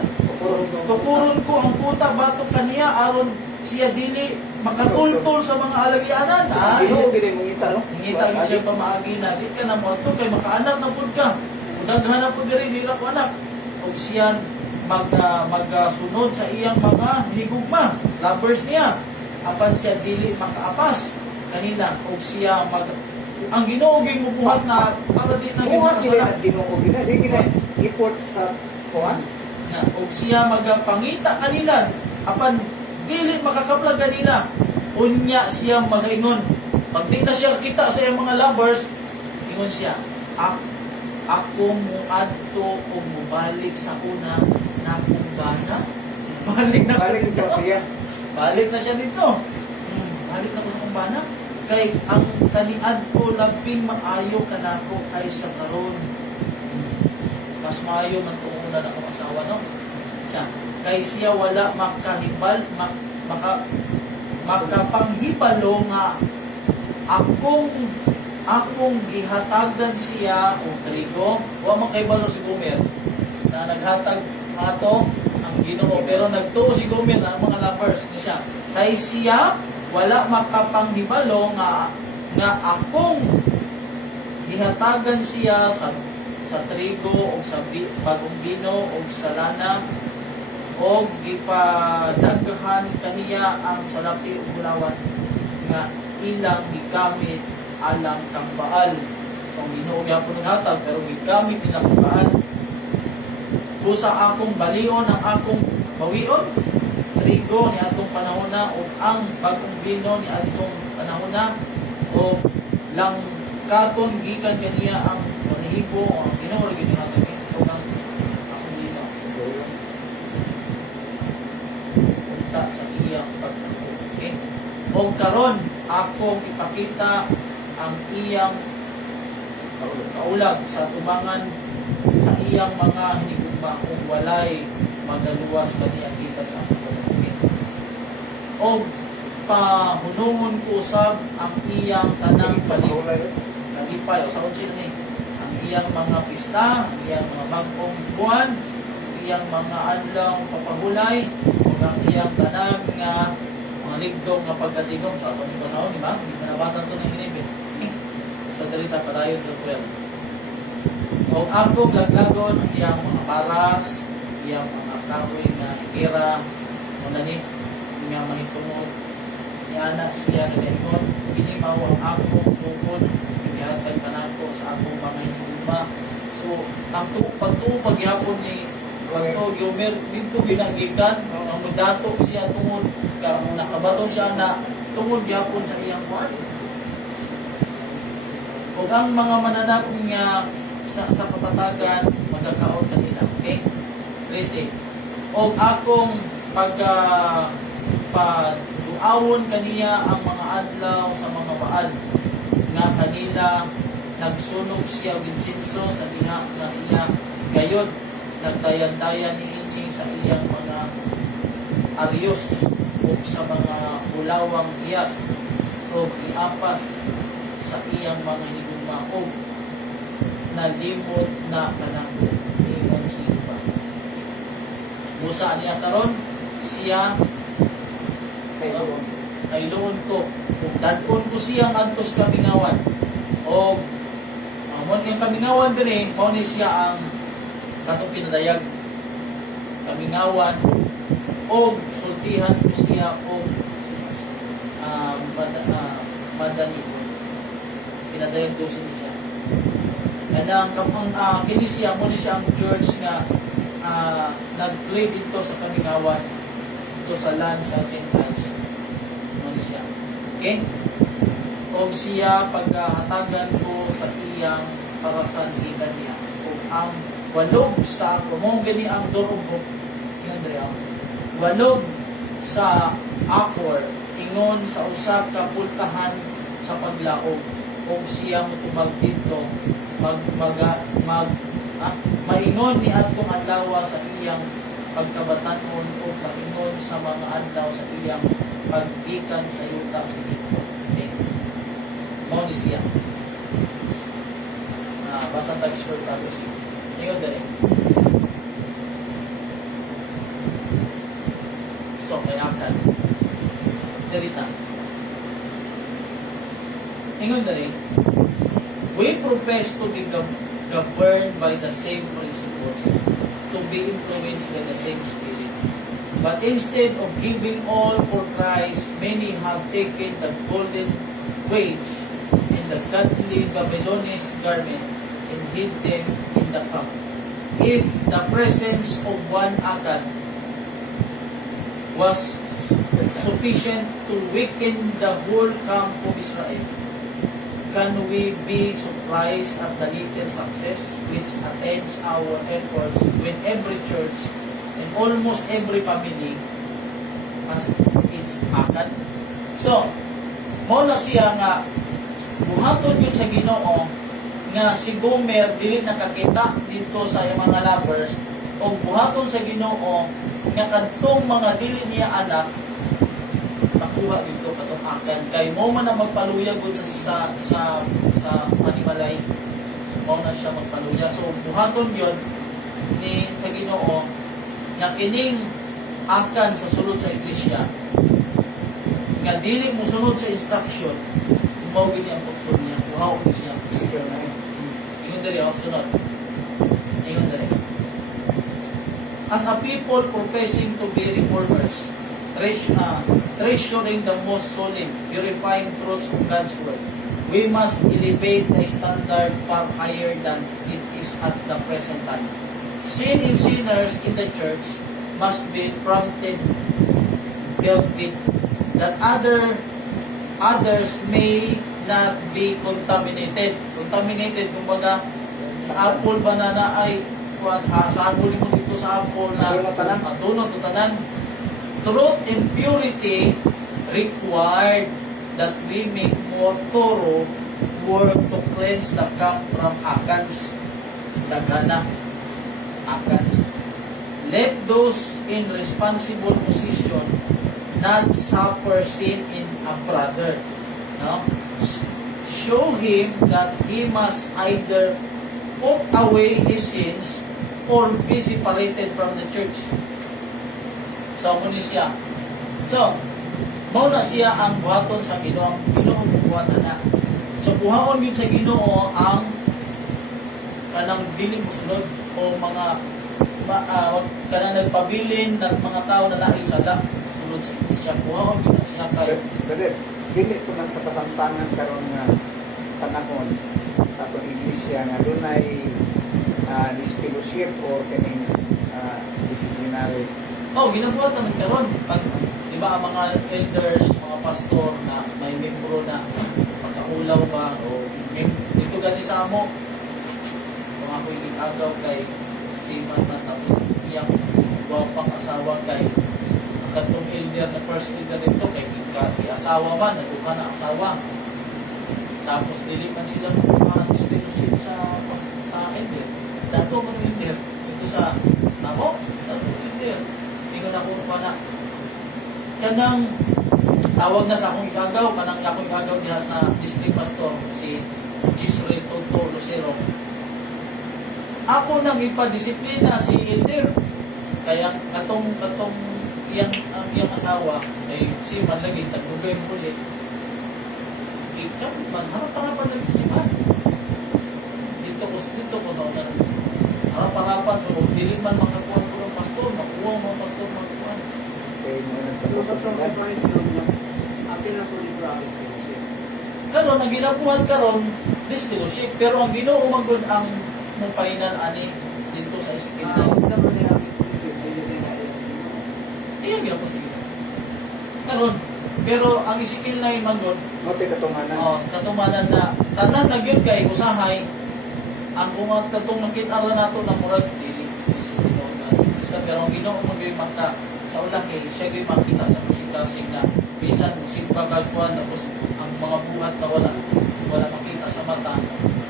Tukuron ko ang puta batok kaniya aron siya dili makatultol sa mga alagyanan. Ginoo gid mo ngita, no? Ngita siya pa maagi na. Di ka na mo ito kay makaanak na pud ka. Daghan na pud diri dira ko anak. Og siya magsunod sa iyang mga hinigugma, lovers niya. Apan siya dili makaapas kanila og siya ang Ginoo gyud mo buhat na para di na gyud Buhat kila makasala. as Ginoo gid. Di gid report sa kuan. Na og siya magapangita kanila apan dili makakaplag kanila. Unya siya magaingon. Pag di na siya kita sa iyang mga lovers, ingon siya, ako mo adto o mubalik sa una na akong bana. Balik na Balik dito. sa siya. Balik na siya dito. Balik na ko sa akong bana. Kay ang kaniad ko labing maayo kanako ay sa karon. Mas maayo man kung una na akong asawa, no? Siya. Kay siya wala makahibal, makapanghibalo nga akong gihatagan siya o trigo. Wa makaibalo si Gumer na naghatag ato ang Ginoo pero nagtuo si Gumer ang mga lovers ni siya. Kay siya wala makapanghibalo nga akong gihatagan siya sa trigo o sa bagong bino o sa lana o gipadaghan kaniya ang salapi ug bulawan nga ilang gigamit alang kang baal. So, ang Ginoo gyapon naghatag pero gigamit nilang baal. Busa akong balion ang akong bawion, trigo ni atong panahona o ang bagong bino ni atong panahona o lang katon gikan kaniya ang panahibo o ang Ginoo gyud naghatag ito ng akong bino. Punta sa iyang pagtuo. Okay? O karon akong ipakita ang iyang kaulag sa tubangan sa iyang mga hinigugma kung walay magaluwas kaniya kita sa pagtuo. O pahunungon ko usab ang iyang tanang palipay o sa unsin ni ang iyang mga pista, ang iyang mga bagong buwan, ang iyang mga adlaw papahulay ug ang iyang tanang nga mga ligdong nga pagkatigom sa atong basahon, di ba? Hindi na nabasan ito ng hinibit. Sa dalita padayon sa 12. O akong laglagon ang iyang mga paras, iyang mga kahoy na hira, muna ni, nga mahitungod, ni anak siya na gayon, ginimaw ang akong sugod, inihatag kanako sa akong mga hinuma. So, ang pagtuupag yapon ni Wanto Gilmer, dito binagikan, ang mudato siya tungod, nakabatong siya na tungod yapon sa iyang kuwan. O ang mga mananap nga sa kapatagan, magkakaon kanila. Okay? 13. O akong paduawon kaniya ang mga adlaw sa mga baal nga kanila nagsunog siya og insenso sa diha na siya gayud nagdayan-dayan niini sa iyang mga aryos o sa mga bulawang iyas o iapas sa iyang mga higugma o nalimot na kanako ingon siya. Busa niya karon siya ay loon ko kung dadkon ko siya ngadto sa kamingawan o amon nga kamingawan dinhi mao ni siya ang sa atong pinadayag kamingawan o sultihan ko siya o madani pinadayag ko siya kanang kapang kini siya mo ni siya ang church nga nag-play dito sa kamingawan dito sa land sa Gentiles mo ni siya okay o siya paghahatagan ko sa iyang parasan ikan niya o ang walog sa kumong gani ang dorobok yun rin walog sa akor ingon sa usa ka pultahan sa paglaog o siya mo dito maingon ni atong adlaw sa iyang pagkabatanon o maingon sa mga adlaw sa iyang paggikan sa yuta sa Egipto. Okay. Mao ni siya. Basa tag expert tayo siya. Ingon dere. So kay akan. Derita. Ingon dere. We profess to be governed by the same principles, to be influenced by the same spirit. But instead of giving all for Christ, many have taken the golden wage and the godly Babylonish garment and hid them in the camp. If the presence of one Akan was sufficient to weaken the whole camp of Israel, can we be surprised at the little success which attends our efforts when every church and almost every family has its Akan? So, mo na siya nga buhaton yun sa Ginoo nga si Gomer dili nakakita dito sa mga lovers o buhaton sa Ginoo nga kadtong mga dili niya anak nakuha dito katong Akan kay mo man na magpaluya gud sa Manimalay mo na siya magpaluya so buhaton yon ni sa Ginoo nga kining Akan sa sulod sa iglesia nga dili mo sunod sa instruction mao gini ang pagtulong niya buhaw ni siya ingon diri sunod ingon diri as a people professing to be reformers treasuring the most solemn, purifying truths of God's Word, we must elevate the standard far higher than it is at the present time. Sin in sinners in the church must be prompted, dealt with, that others may not be contaminated. Contaminated, kumbaga, apple, banana ay sa apple mo dito sa apple na tunod, tanan. Truth and purity required that we make more thorough work to cleanse the camp from Akans, dagana, Akans. Let those in responsible position not suffer sin in a brother. No? Show him that he must either put away his sins or be separated from the church. So, muna siya. So, mauna siya ang buhaton sa Ginoo. Ginoo buhatan na. So, buhaon yun sa Ginoo ang kanang dili musunod o mga kanang nagpabilin ng mga tao na naisala sa sunod sa iglesia. Buhaon yun siya kayo. Pero, dili ko na sa katampangan karon nga panahon sa atong iglesia nga dunay disfellowship o kaning disciplinary. Ginabuhat naman karon. Di ba ang mga elders, mga pastor na may membro na pagkaulaw ba o dito gani sa amo kung ako agaw kay siman na tapos iyang guwapang asawa kay ang katong elder na first elder dito kay asawa man, nagkuha na asawa tapos dili man sila magkuhan elder. Dato mo elder. Ito sa namo, dato elder. Ingon ako pa na. Kanang tawag na sa akong igagaw, kanang akong igagaw diha sa district pastor, si Gisrael Tonto Lucero. Ako nang ipadisiplina si elder. Kaya katong ang iyang asawa ay si man lagi tagdugay mo ulit. Ikaw man harap-harapan lagi si man. Dito ko daw na harap-harapan so dili man makakuha ko ng pastor, makuha mo ang pastor makuha. Okay, mo nang So, talukot katong sa sa Parisyon niya, apil na po ni Travis Fellowship. Karon ang ginabuhat karon disfellowship pero ang Ginoo magud ang mong painan ani dito sa Ezekiel 9. Sa mga Travis Fellowship, pwede rin na Iyan gyud po sige. Karon pero ang Ezekiel 9 magud mote katumanan. sa tumanan na tanan na gyud kay usahay ang kung katong nakita ra nato na murag dili sa pero ang Ginoo mo gyud makita sa ulang kay siya gyud makita sa kasing na bisan simba kalkuan tapos ang mga buhat na wala makita sa mata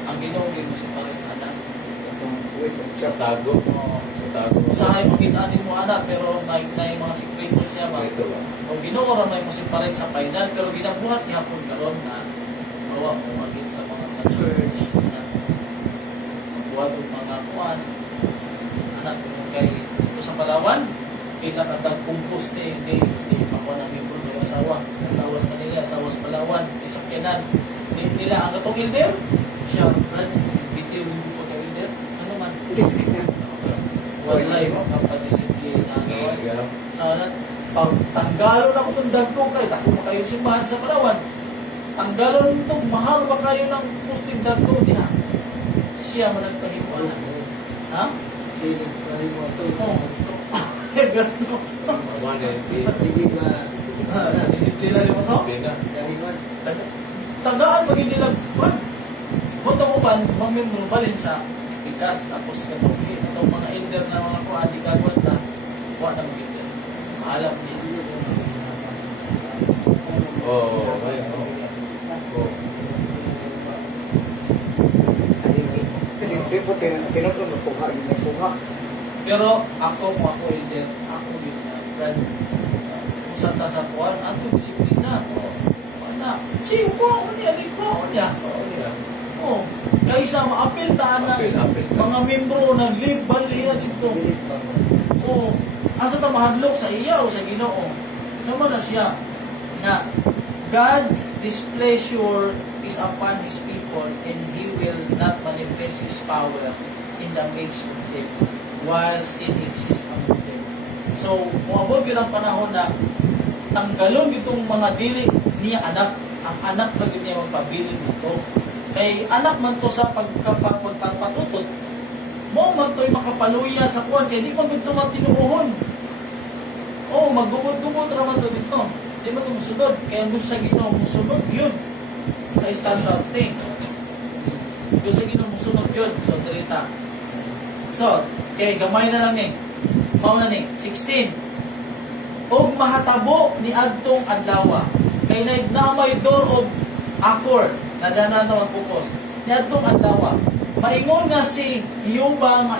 ang Ginoo gyud mo sa anak. Wait, Sa tago. Sa tago. Usahay makita din mo anak pero may mga sikretos niya ba. Ito ba? O Ginoo ra may mosiparet sa final pero ginabuhat niya pud karon na bawa mo magit sa mga sa church na buhat og mga kuan anak mo kay ito sa Palawan pinakatag kumpos ni makuha ng membro ng asawa sa Manila, asawa sa Palawan isakyanan nila ang katong elder siya brad bitiw mo ko elder ano man walay makapadisiplina sana tanggalon ako itong dagko kayo tako pa kayo simbahan sa Palawan tanggalon itong mahal ba kayo ng posting dagko niya siya man nagpahimuan ha? Sige, pwede mo ito. Gasto Hindi ba? disiplina rin mo so? Dahil mo. Tagaan maging nila buntong uban mamimuro balin sa bigas tapos itong mga elder na mga kuha di kagwan na kuha na mga elder alam niya Oo. Hindi po tinutun mo kuha, yung may kuha. pero ako elder ako yun friend kung ta sa kuha ato disiplina na siya kuha ko niya oh kaysa maapil taan na mga membro ng live baliya dito oh asa ta mahadlok sa iya o sa Ginoo naman na siya na God's displeasure is upon His people and He will not manifest His power in the midst of them while sin exists among them. So, muabot yun ang panahon na tanggalon itong mga dili niya anak. Ang anak na yun niya magpabilin nito. Kay anak man to sa pagpatutot, mo man to'y makapaluya sa kuwan, kaya di man ito matinuuhon. Oo, magdumod-dumod raman to dito. Di man ito musunod. Kaya mo sa Ginoo musunod yun. Sa standard thing. Doon sa Ginoo musunod yun. So, dirita. So, kaya gamay na lang mauna 16. Og mahatabo ni adtong adlaw. Kay nagnamay dor og akor. Nadana ang pupos. Ni adtong adlaw. Maingon nga si Yuba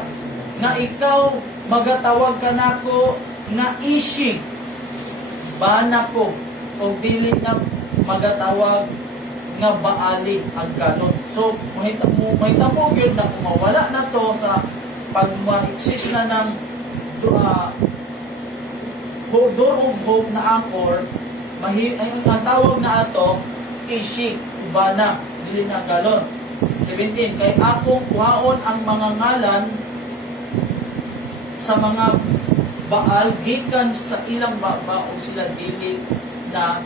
nga ikaw magatawag kanako nga ishi. Bana ko o dili na magatawag nga baali ang ganon. So, mahitabo yun na kung mawala na to sa pag ma-exist na ng door of hope na anchor, ang tawag na ato, ishi, ubana, dili na galon. 17, kay akong kuhaon ang mga ngalan sa mga baal, gikan sa ilang baba o sila dili na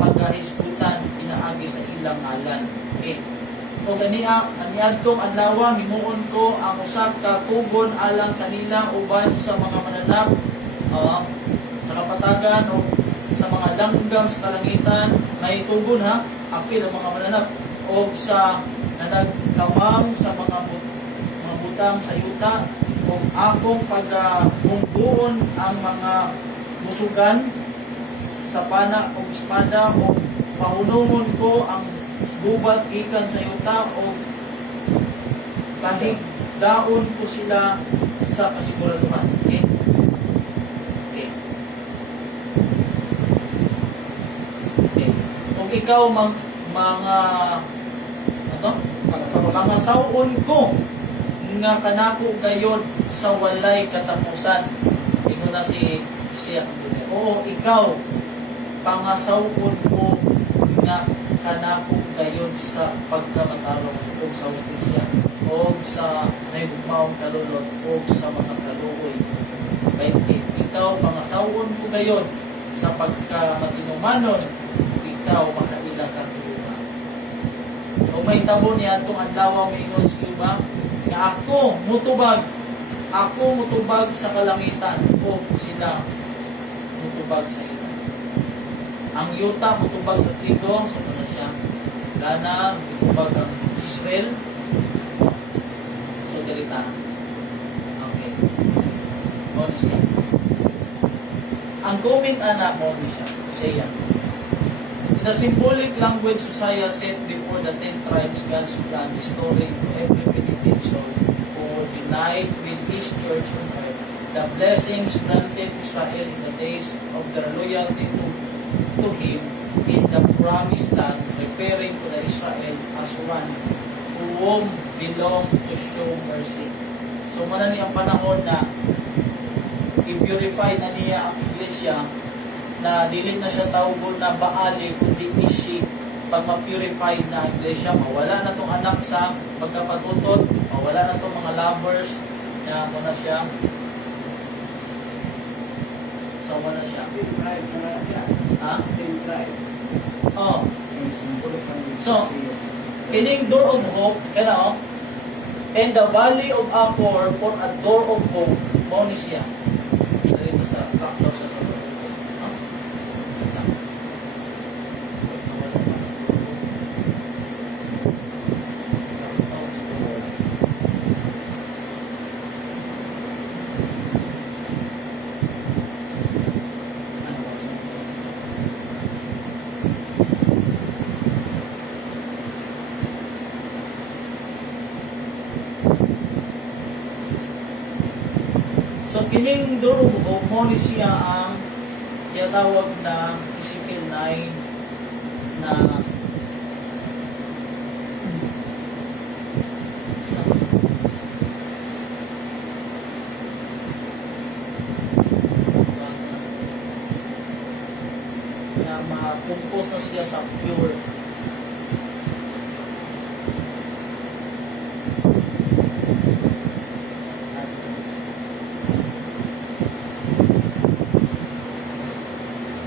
pagkahiskutan, inaagi sa ilang ngalan. Okay. O ganiadtong adlaw himuon ko ang usa ka tugon alang kanila uban sa mga mananap sa kapatagan o sa mga langgam sa kalangitan may tugon ha apil ang mga mananap o sa nanagkamang sa mga butang sa yuta o akong pagmungguon ang mga musugan sa pana o espada o pahunungon ko ang gubat ikan sa yuta o kahit daon ko sila sa kasiguraduhan. Okay? Okay. Okay. Kung ikaw mga mga sawon ko nga kanako gayon sa walay katapusan. Ingon na siya. Oo, ikaw pangasawon ko nga kanako gayon sa pagkamatarong o sa hustisya o sa nahigugmaong kalulot o sa mga kaluoy. Kaya ikaw pangasawon ko gayon sa pagkamatinumanon, ikaw makailang ka tuwa. So may tabo niya itong adlaw may ingon sa iba nga ako mutubag sa kalangitan o sila mutubag sa iba. Ang yuta mutubag sa trigo, so na siya. Gana, mutubag ang Israel. So, dalita. Okay. Muna siya. Ang comment anak mo siya. Siya. In a symbolic language, Josiah said before the 10 tribes, God's plan, restoring to every penitent soul who would unite with His church on earth the blessings granted Israel in the days of their loyalty to Him in the promised land, referring to the Israel as one whom belong to show mercy. So, muna niya ang panahon na i-purify na niya ang iglesia na dili na siya tawgon na baali kundi ishi. Pag ma-purify na ang iglesia, mawala na itong anak sa pagkapatutot, mawala na itong mga lovers na muna siya. So, muna siya. 10 tribes na lang yan. Ha? 10 tribes. Oh. Yung simbolo pa rin So, siya. kining door of hope, kaya oh, and the valley of Achor for a door of hope, mo ni siya. Dali mo sa kaklo sa door of hope. No? So, kining door of hope, mo ni siya ang tinatawag na Ezekiel 9 na na ma-compose na siya sa pure.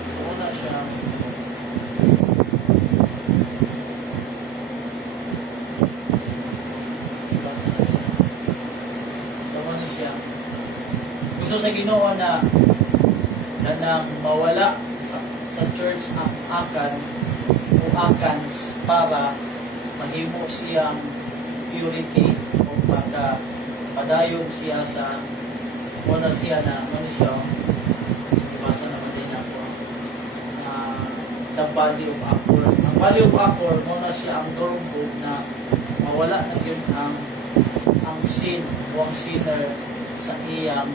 So, una siya. So, una siya. Gusto sa Ginoo na kanang mawala sa church ang akan o akans para mahimo siyang purity o padayon siya sa wala siya na ano siya ibasa naman din ako na the valley of Achor. Ang valley of Achor muna siya ang doorway na mawala na yun ang sin o ang sinner sa iyang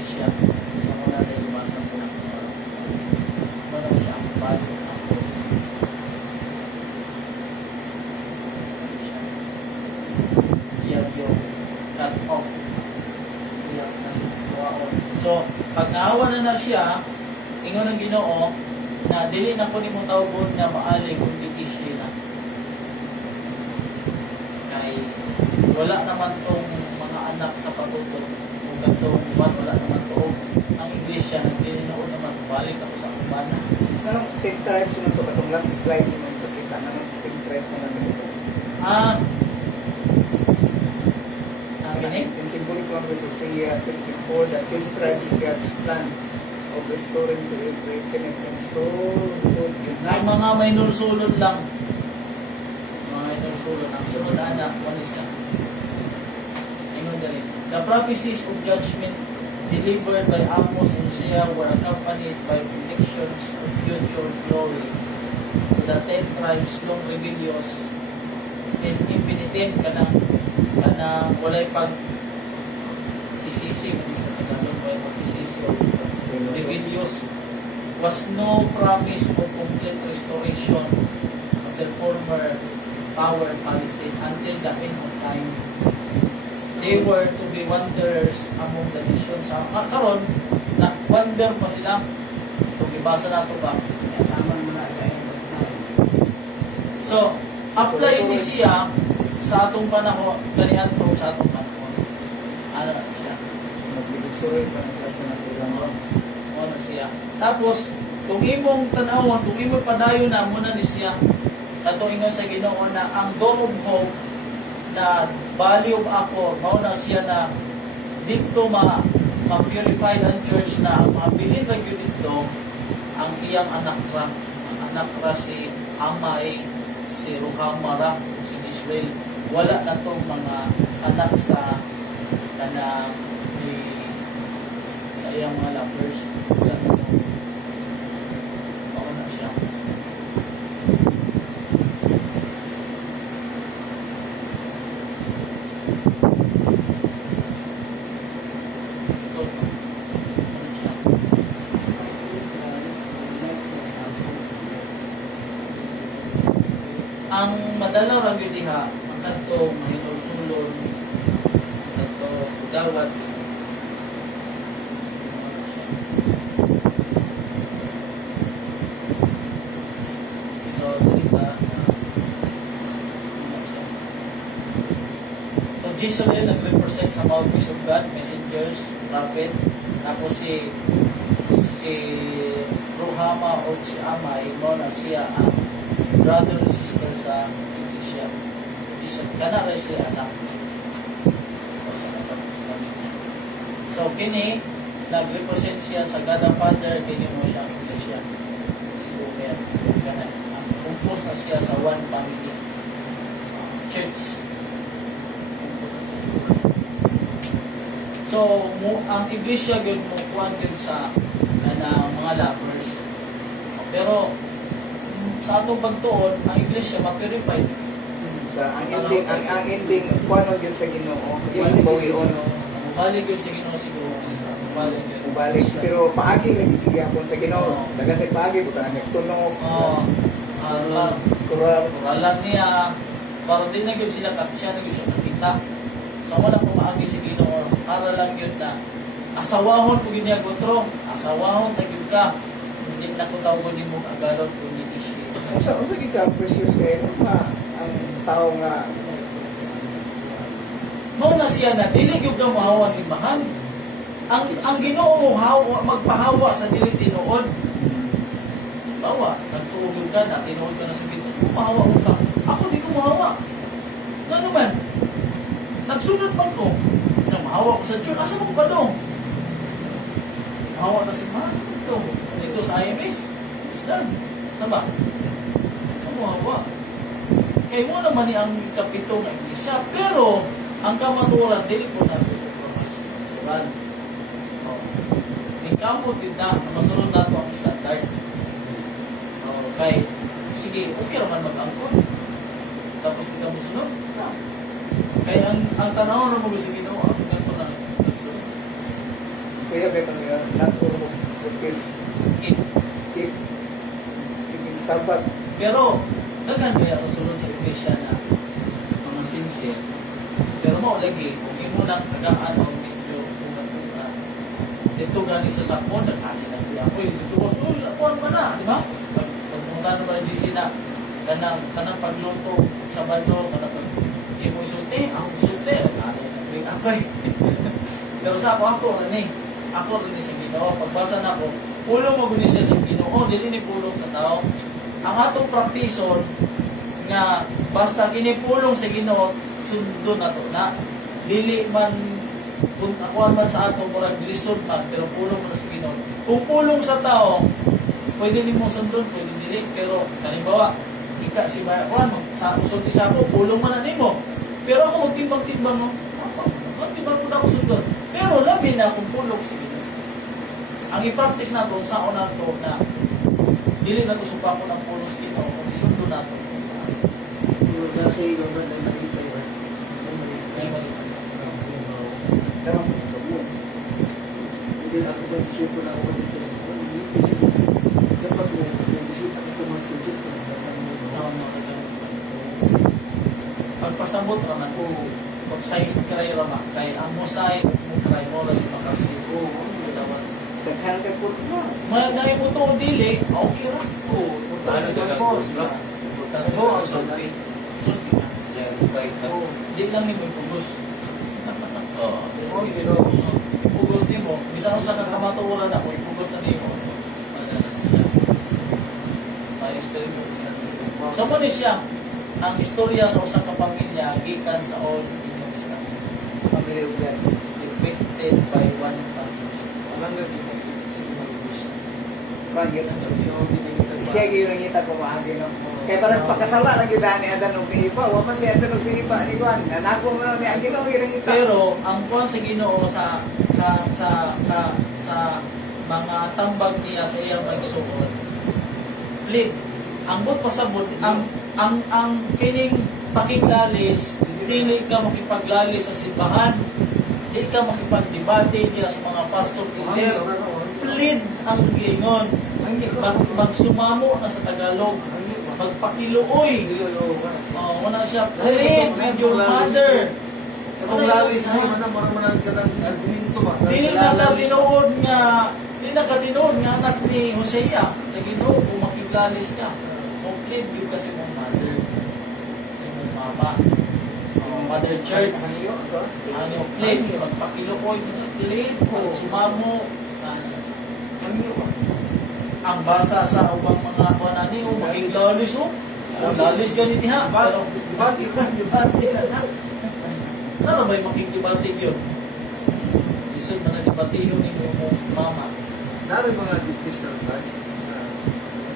siya sa muna na ibasa ko na muna siya ang valley of Achor. Iyan yung cut off. So, pag naawa na siya, ingon ang Ginoo na dili na po ni mo tawgon na maali kundi kisli na. Kay wala naman tong mga anak sa patutot kung gatong wala naman to ang iglesia na dili na naman balik ako sa kubana. Anong 10 tribes na ito? Katong last slide mo ito kita. Anong 10 tribes na lang ito? Gini? In symbolic language of Isaiah 74 that 10 tribes God's plan of restoring to every penitent soul would Ay unite. mga may nulsulod lang. Mga may nulsulod lang. Sunod na anak, ano siya? Ingon dali. The prophecies of judgment delivered by Amos and Hosea were accompanied by predictions of future glory to the 10 tribes long rebellious and impenitent ka na Kanang walay pag sisisi kung sa Tagalog walay pag sisisi o rebellious was no promise of complete restoration of their former power in Palestine until the end of time. They were to be wonders among the nations. Karon na wonder pa sila. Kung ibasa nato ba? Tama mo na sa end of time. So, apply ni siya sa atong panahon, ganihan to sa atong panahon. Ano na siya? Magbibigsurin pa na sila sa silang Ano siya? Tapos, kung imong tanawon, kung imong padayon na muna ni siya, kato ingon sa Ginoo na ang door of hope na valley of Acor, mao na siya na dito ma-purify ang church na mabilin lang yun dito ang iyang anak ra. Ang anak ra si Amay, si Ruhamara, si Israel. Wala na tong mga anak sa kanang sa iyang mga lovers. Wala na tong mao na siya. So, ano siya? Ang madala ra gyud diha ang kadtong hinulsulon kadto dawat so dito so Jezreel nag-represent sa mouthpiece of God, messengers, prophet, tapos si Ruhama o si Amay mo na siya ang brother and sister sa Iglesia. Kana rin sila anak. So, kini, nag-represent siya sa God the Father, kini mo siya ang Iglesia. Si Gomer. Kana, compose na siya sa one family. Church. Compose na siya sa So, ang Iglesia yun, mukuhan yun sa mga lovers. Pero, sa atong pagtuon, ang Iglesia ma-purify. ang ending kuno gyud sa Ginoo. Yung bawion. Balik yun sa Ginoo siguro. Balik yun. Ubalik pero paagi lagi giyapon sa Ginoo. Daga sa paagi buta nagtunog. Kural. Alam niya, para din na yun sila siya na yun siya nakita. So, wala pumaagi sa Ginoo. Para lang yun na asawahon kung niya gotro. Asawahon, tagid ka. Hindi na ko tawag din mo agalot kung hindi siya. Unsa gid ka precious kay ang tao nga Mao na siya na dili gyud ka mahawa si Mahan. Ang Ginoo mo magpahawa sa dili tinuod. Bawa, nagtuog ka na, tinuod ka na sa Ginoo. Mahawa ka. Ako di ko mahawa. Nga naman, nagsunod man ko. Na mahawa ko sa church. Asa mo ba dong? Mahawa na si Mahan. Dito sa IMS. Islam. Sama. Mahawa. Kaya mo naman ni ang kapito ng Iglesia. Pero, ang kamaturan, dili ko na ito. Ni kamot din na, masunod na ito ang standard. Okay. Sige, okay naman mag-angkot. Tapos hindi ka masunod. Kaya ang tanaw na mo gusto ginawa, ang ganito na nagsunod. kaya beto nga nato is Okay. if sabat Pero, dagan kaya sa sunod sa Iglesia na mga sincere. Pero mo lagi, kung imo nang tagaan o medyo bunga-bunga, dito gani sa sakon, nagkani na kuya ko, yung situwas, uy, lapuan mo na, di ba? Pagpunta naman ang GC na, kanang pagluto sa bando, kanang pag imo isulti, ako isulti, nagkani na kuya ako. Pero sa ako rin sa Ginoo. Pagbasa na ako, pulong mo guni siya sa Ginoo, dili ni pulong sa tao. Ang atong praktison nga basta kinipulong sa Ginoo, sundo na to na dili man kung ako man sa ato murag lisod man pero pulong mo na sa Ginoo. Kung pulong sa tao, pwede nimo sundon, pwede dili, pero halimbawa ika si Bayan sa usod isa ko pulong man na nimo. Pero ako timbang-timbang mo, timbang mo na ako sundon. Pero labi na kung pulong sa Ginoo. Ang i-practice nato sa una to na dili na to supa ko ng pulong sa Ginoo, kung isundo nato sa akin. Kasi yung ganda na nakita yun. Karang sa mo. Hindi na ako mag-share ko na ako dito. Dapat mo, bisita ka sa mga project ko. Pagpasabot raman ko, pag sign kay rama, kay ang mo sign mo kay mo rin makasi. Daghan ka po na. May dahil mo to dili, okay ra. Oo. Ano ka boss? Oo, ang sulti. Sulti na. Siya bike na. Di lang ni mo pugos. Oo. Pero pugos ni mo, bisan sa kakamaturan ako, pugos na ni mo. So mo ni siya ang istorya sa usang ka pamilya gikan sa Old Testament. Family of God. Depicted by one family. Alam nga dito. Sige mag-wish. Bagay na. Yung binigyan Siya yung ngita ko maagi no. Kaya parang pagkasala lang yun ni Adan ng Ipa. Wapan si Adan ng Ipa ni Juan. Nanako mo na ni Agino yung ngita. Pero ang kuwan sa Ginoo sa mga tambag niya sa iyang magsuot. Lit, ang bot pasabot ang kining pakiglalis, dili ka makipaglalis sa simbahan. Di ka makipagdebate niya sa mga pastor leader. Plead ang gingon. Magsumamo na sa Tagalog. Magpakiluoy. Wala siya. Plead with your mother. Kung lali sa mga naman ka ng argumento ba? Dili nakatinood nga anak ni Hosea. Sa Ginoo kung makiglalis niya. Plead with kasi mong mother. Sa mong mama. Mother Church. Ano plead. Magpakiluoy. Plead. Magsumamo. Ang basa sa ubang mga kuwanani o makiglalis o. Lalis ganit niya. Pero debate na. Ano ba'y makikibati yun? Isod na nagibati yun ni mama. Dari mga dipis ng tayo.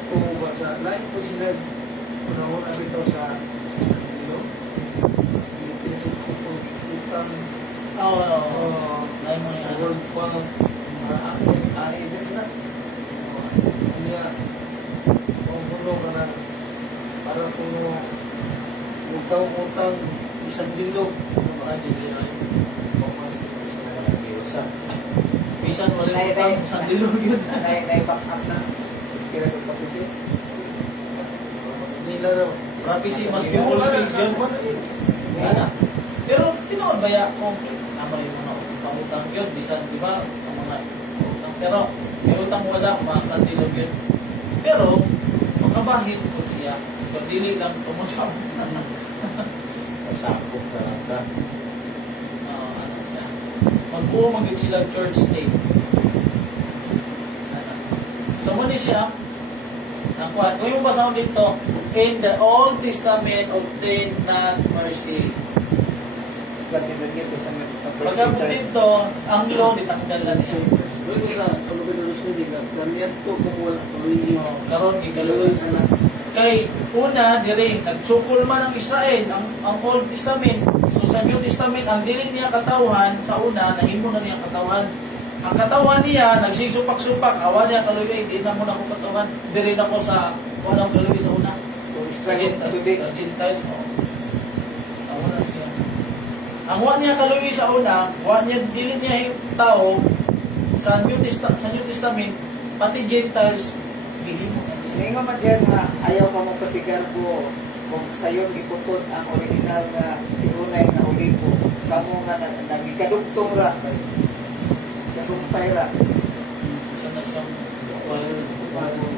Kung ba sa lain po sila una-una rito sa San Milo. Dipis ng utang. Oo. Lain mo yan. World pang ay din na. Kanya kung puno ka na para kung utang isang lilo. Mga dinilay. Bisan wala utang sa dilog yun. Nai-back up na. Spirit of prophecy. Nila raw. Prophecy must be always yun. Yan. Pero tinood ba ya kung naman yung mga pangutang yun, bisan di ba ang mga utang. Pero may utang wala, mga sa dilog yun. Pero makabahid ko siya. Ito dili lang tumusap. Sakop na lang ka. Ano siya. Mag-uo magiging silang church state. So muna siya, ang kuhan, kung yung basahon dito, in the Old Testament obtained not mercy. But in the New Testament, Pagka dito, ang law ditanggal na niya. Luego sa Kalugay Sudiga, kaniyan to kung wala tuloy Karon gigaloy na. Kay una diri nagsukol man ang Israel ang Old Testament. So sa New Testament ang dili niya katawhan sa una nahimo na niya katawhan. Ang katawhan niya nagsisupak-supak, awan niya kaluyoy, di na mo na ko katawhan. Diri na ko sa walang kaluyoy sa una. So, Israel today. Gentiles. Awan na siya. Ang wa niya kaluyoy sa una, wa niya dili niya tao sa New Testament pati Gentiles gihimo. Hindi nga man siya nga ayaw ka mong kasigar ko kung sayo iputot ang original na tiunay na ulipo. Kamu nga nagikadugtong ra. Kasumpay ra. Isa na siyang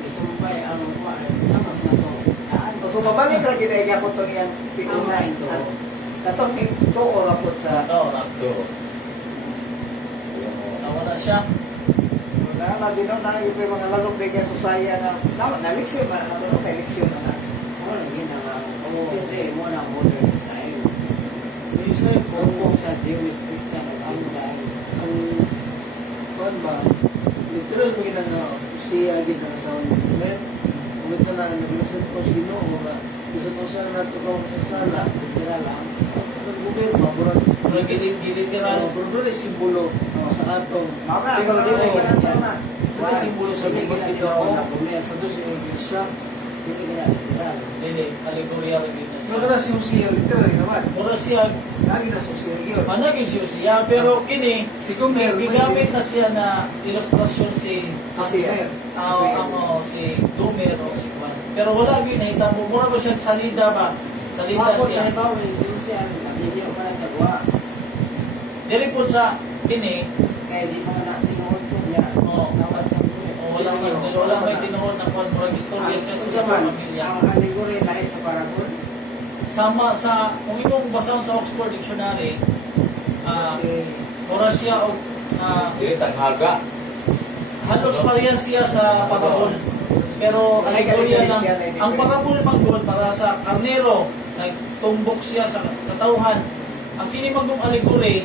Isumpay ang sama na to. So mabalik ra gid ay ko tong yang tiunay ito. Katong ito ora po sa Ito. sawa na siya. na binon na yung mga lalong dega susaya na naliksyon na binon kay liksyon na. Ano yun ang kasi mo na modern style. Minsan Kung sa Jewish Christian ang dahil ang kuan ba literal mo nga siya gid na sa men ulit na naglusot ko sa Ginoo mga gusto ko sa nato ko sa sala tira lang. sa gobyerno murag Gilid-gilid ka rin. pero doon ay simbolo sa atong Mama Pero ako dili na ka na sana. ay simbolo sa Dili mas ka ito na ako na bumiyat. sa doon sa iglesia Hindi ka na literal. Dili, alegorya rin yun. Pero na si Jose literal naman. Mura siya, Lagi na si Jose yun. naging siya, pero kini, Si Gomer, gigamit na siya na ilustrasyon si Gomer. si Gomer o si Juan. Pero wala gyud nahitabo. Mura ba siya salida ba? Salida Mapot siya. na ibaw, yung sinusiyan, nabigyan pa na sa guwa. Dili po sa kini, Kaya di mo na tinuod ko niya. Oo. Sawat sa kuya. wala may tinuod na Juan, murag istorya siya sa Ang pamilya. ang allegory lahi sa parabol. Sama sa kung imong basahon sa Oxford Dictionary, Si mura siya og Dili tanghaga. halos pareha siya sa parabol. Pero alegorya lang. Ang parabol man doon para sa karnero, nagtumbok siya sa katauhan. Ang kini magong allegory,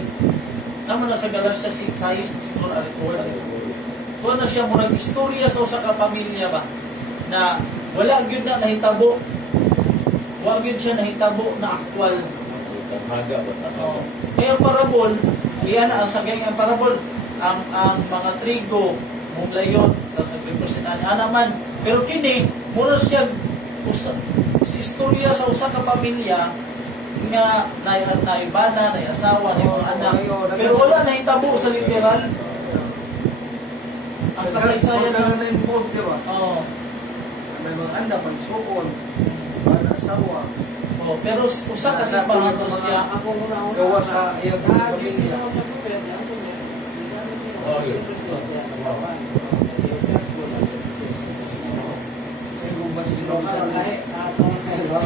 naman na sa Galatia 6, siguro allegory. Doon na siya murag istorya sa usa ka pamilya ba na wala gyud na nahitabo. Wala gyud siya nahitabo na aktwal. Tanghaga ba Oh. tanghaga? Kaya ang parabol, iyan na ang sagay ang parabol, ang mga trigo, mong layon, tapos nag-represent naman. Pero kini, mura siya istorya sa usa ka pamilya nga naibana, naiasawa, na mga anak. Pero wala nahitabo sa literal. Ang kasaysayan Pagkaroon ng... na yung board, di ba? Oh, May mga anda, pagsukon, para asawa, pero usa kasi pangato siya. Ako muna ako. gawa sa iyang Ah, di pamilya. ko na po pwede. Ako na. Oh, yun. Sa iyong basi Pero parang lahi, atong kayo ba?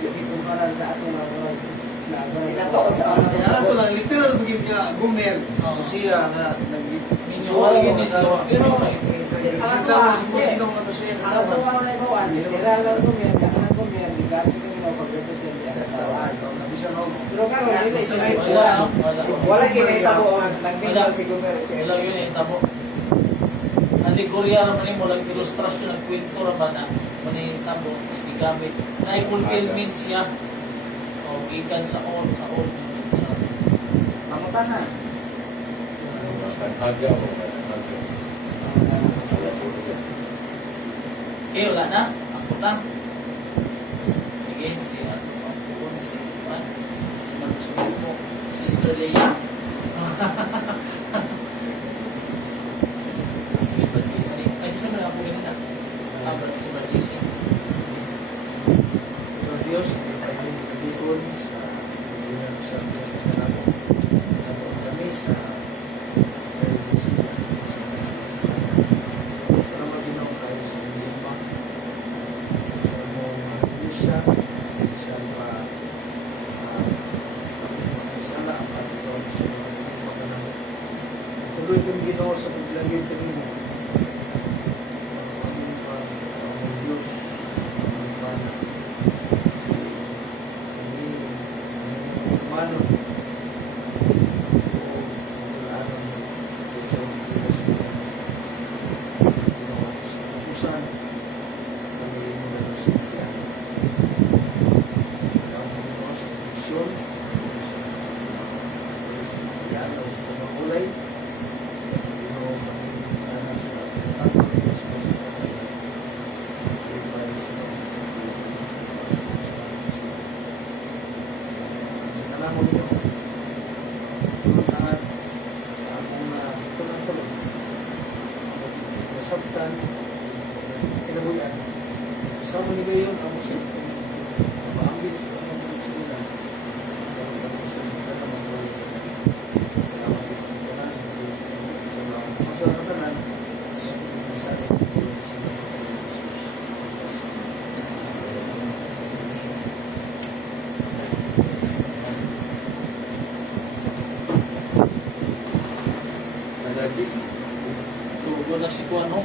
Hindi kumpara sa atong mga Inato sa ano niya. Ito lang, literal bigyan niya, Gomer, Oo. siya na Ninyo, wala yun is Pero, Kita mo si Pusino nga to siya. ang ito ang naibawan, kailangan lang kumyan, kailangan kumyan, di gamit ko nila pag-represent sa tawaan. Pero karon dili siya. Wala. Wala ginahitabo ang nagtinggal si Gomer. Wala yun eh, tabo. Alegorya naman mo, lang ilustrasyon, nagkwento naman na manitabo, gamit. Na-fulfillment siya. O, gikan sa all. Mamutan na. Tanghaga ba tanghaga? Okay, wala na. Ako lang. Sige, si Juan, si Mansubo mo, Sister Leia. Sige, Badjisi. Ay, kasi mo na ako ganito. Si Badjisi. Pero Diyos, hindi tayo nagdikon sa pagdinan sa pagdinan kami sa para maginaw tayo sa lima sa mga iglesia sa mga sala ang pagdinan sa mga pagdinan tuloy kong ginawa sa paglagay kanina ang Diyos ang mana humano o ano sa usan kami mula sa yan ang mga sa misyon yan o sa pagkakulay alam mo nyo, lahat akong tulang-tulang nasabtan, kinabuyan. Sa mga ngayon, ako sa maambit sa mga sila. Nagagis. Lugo na si Juan, no?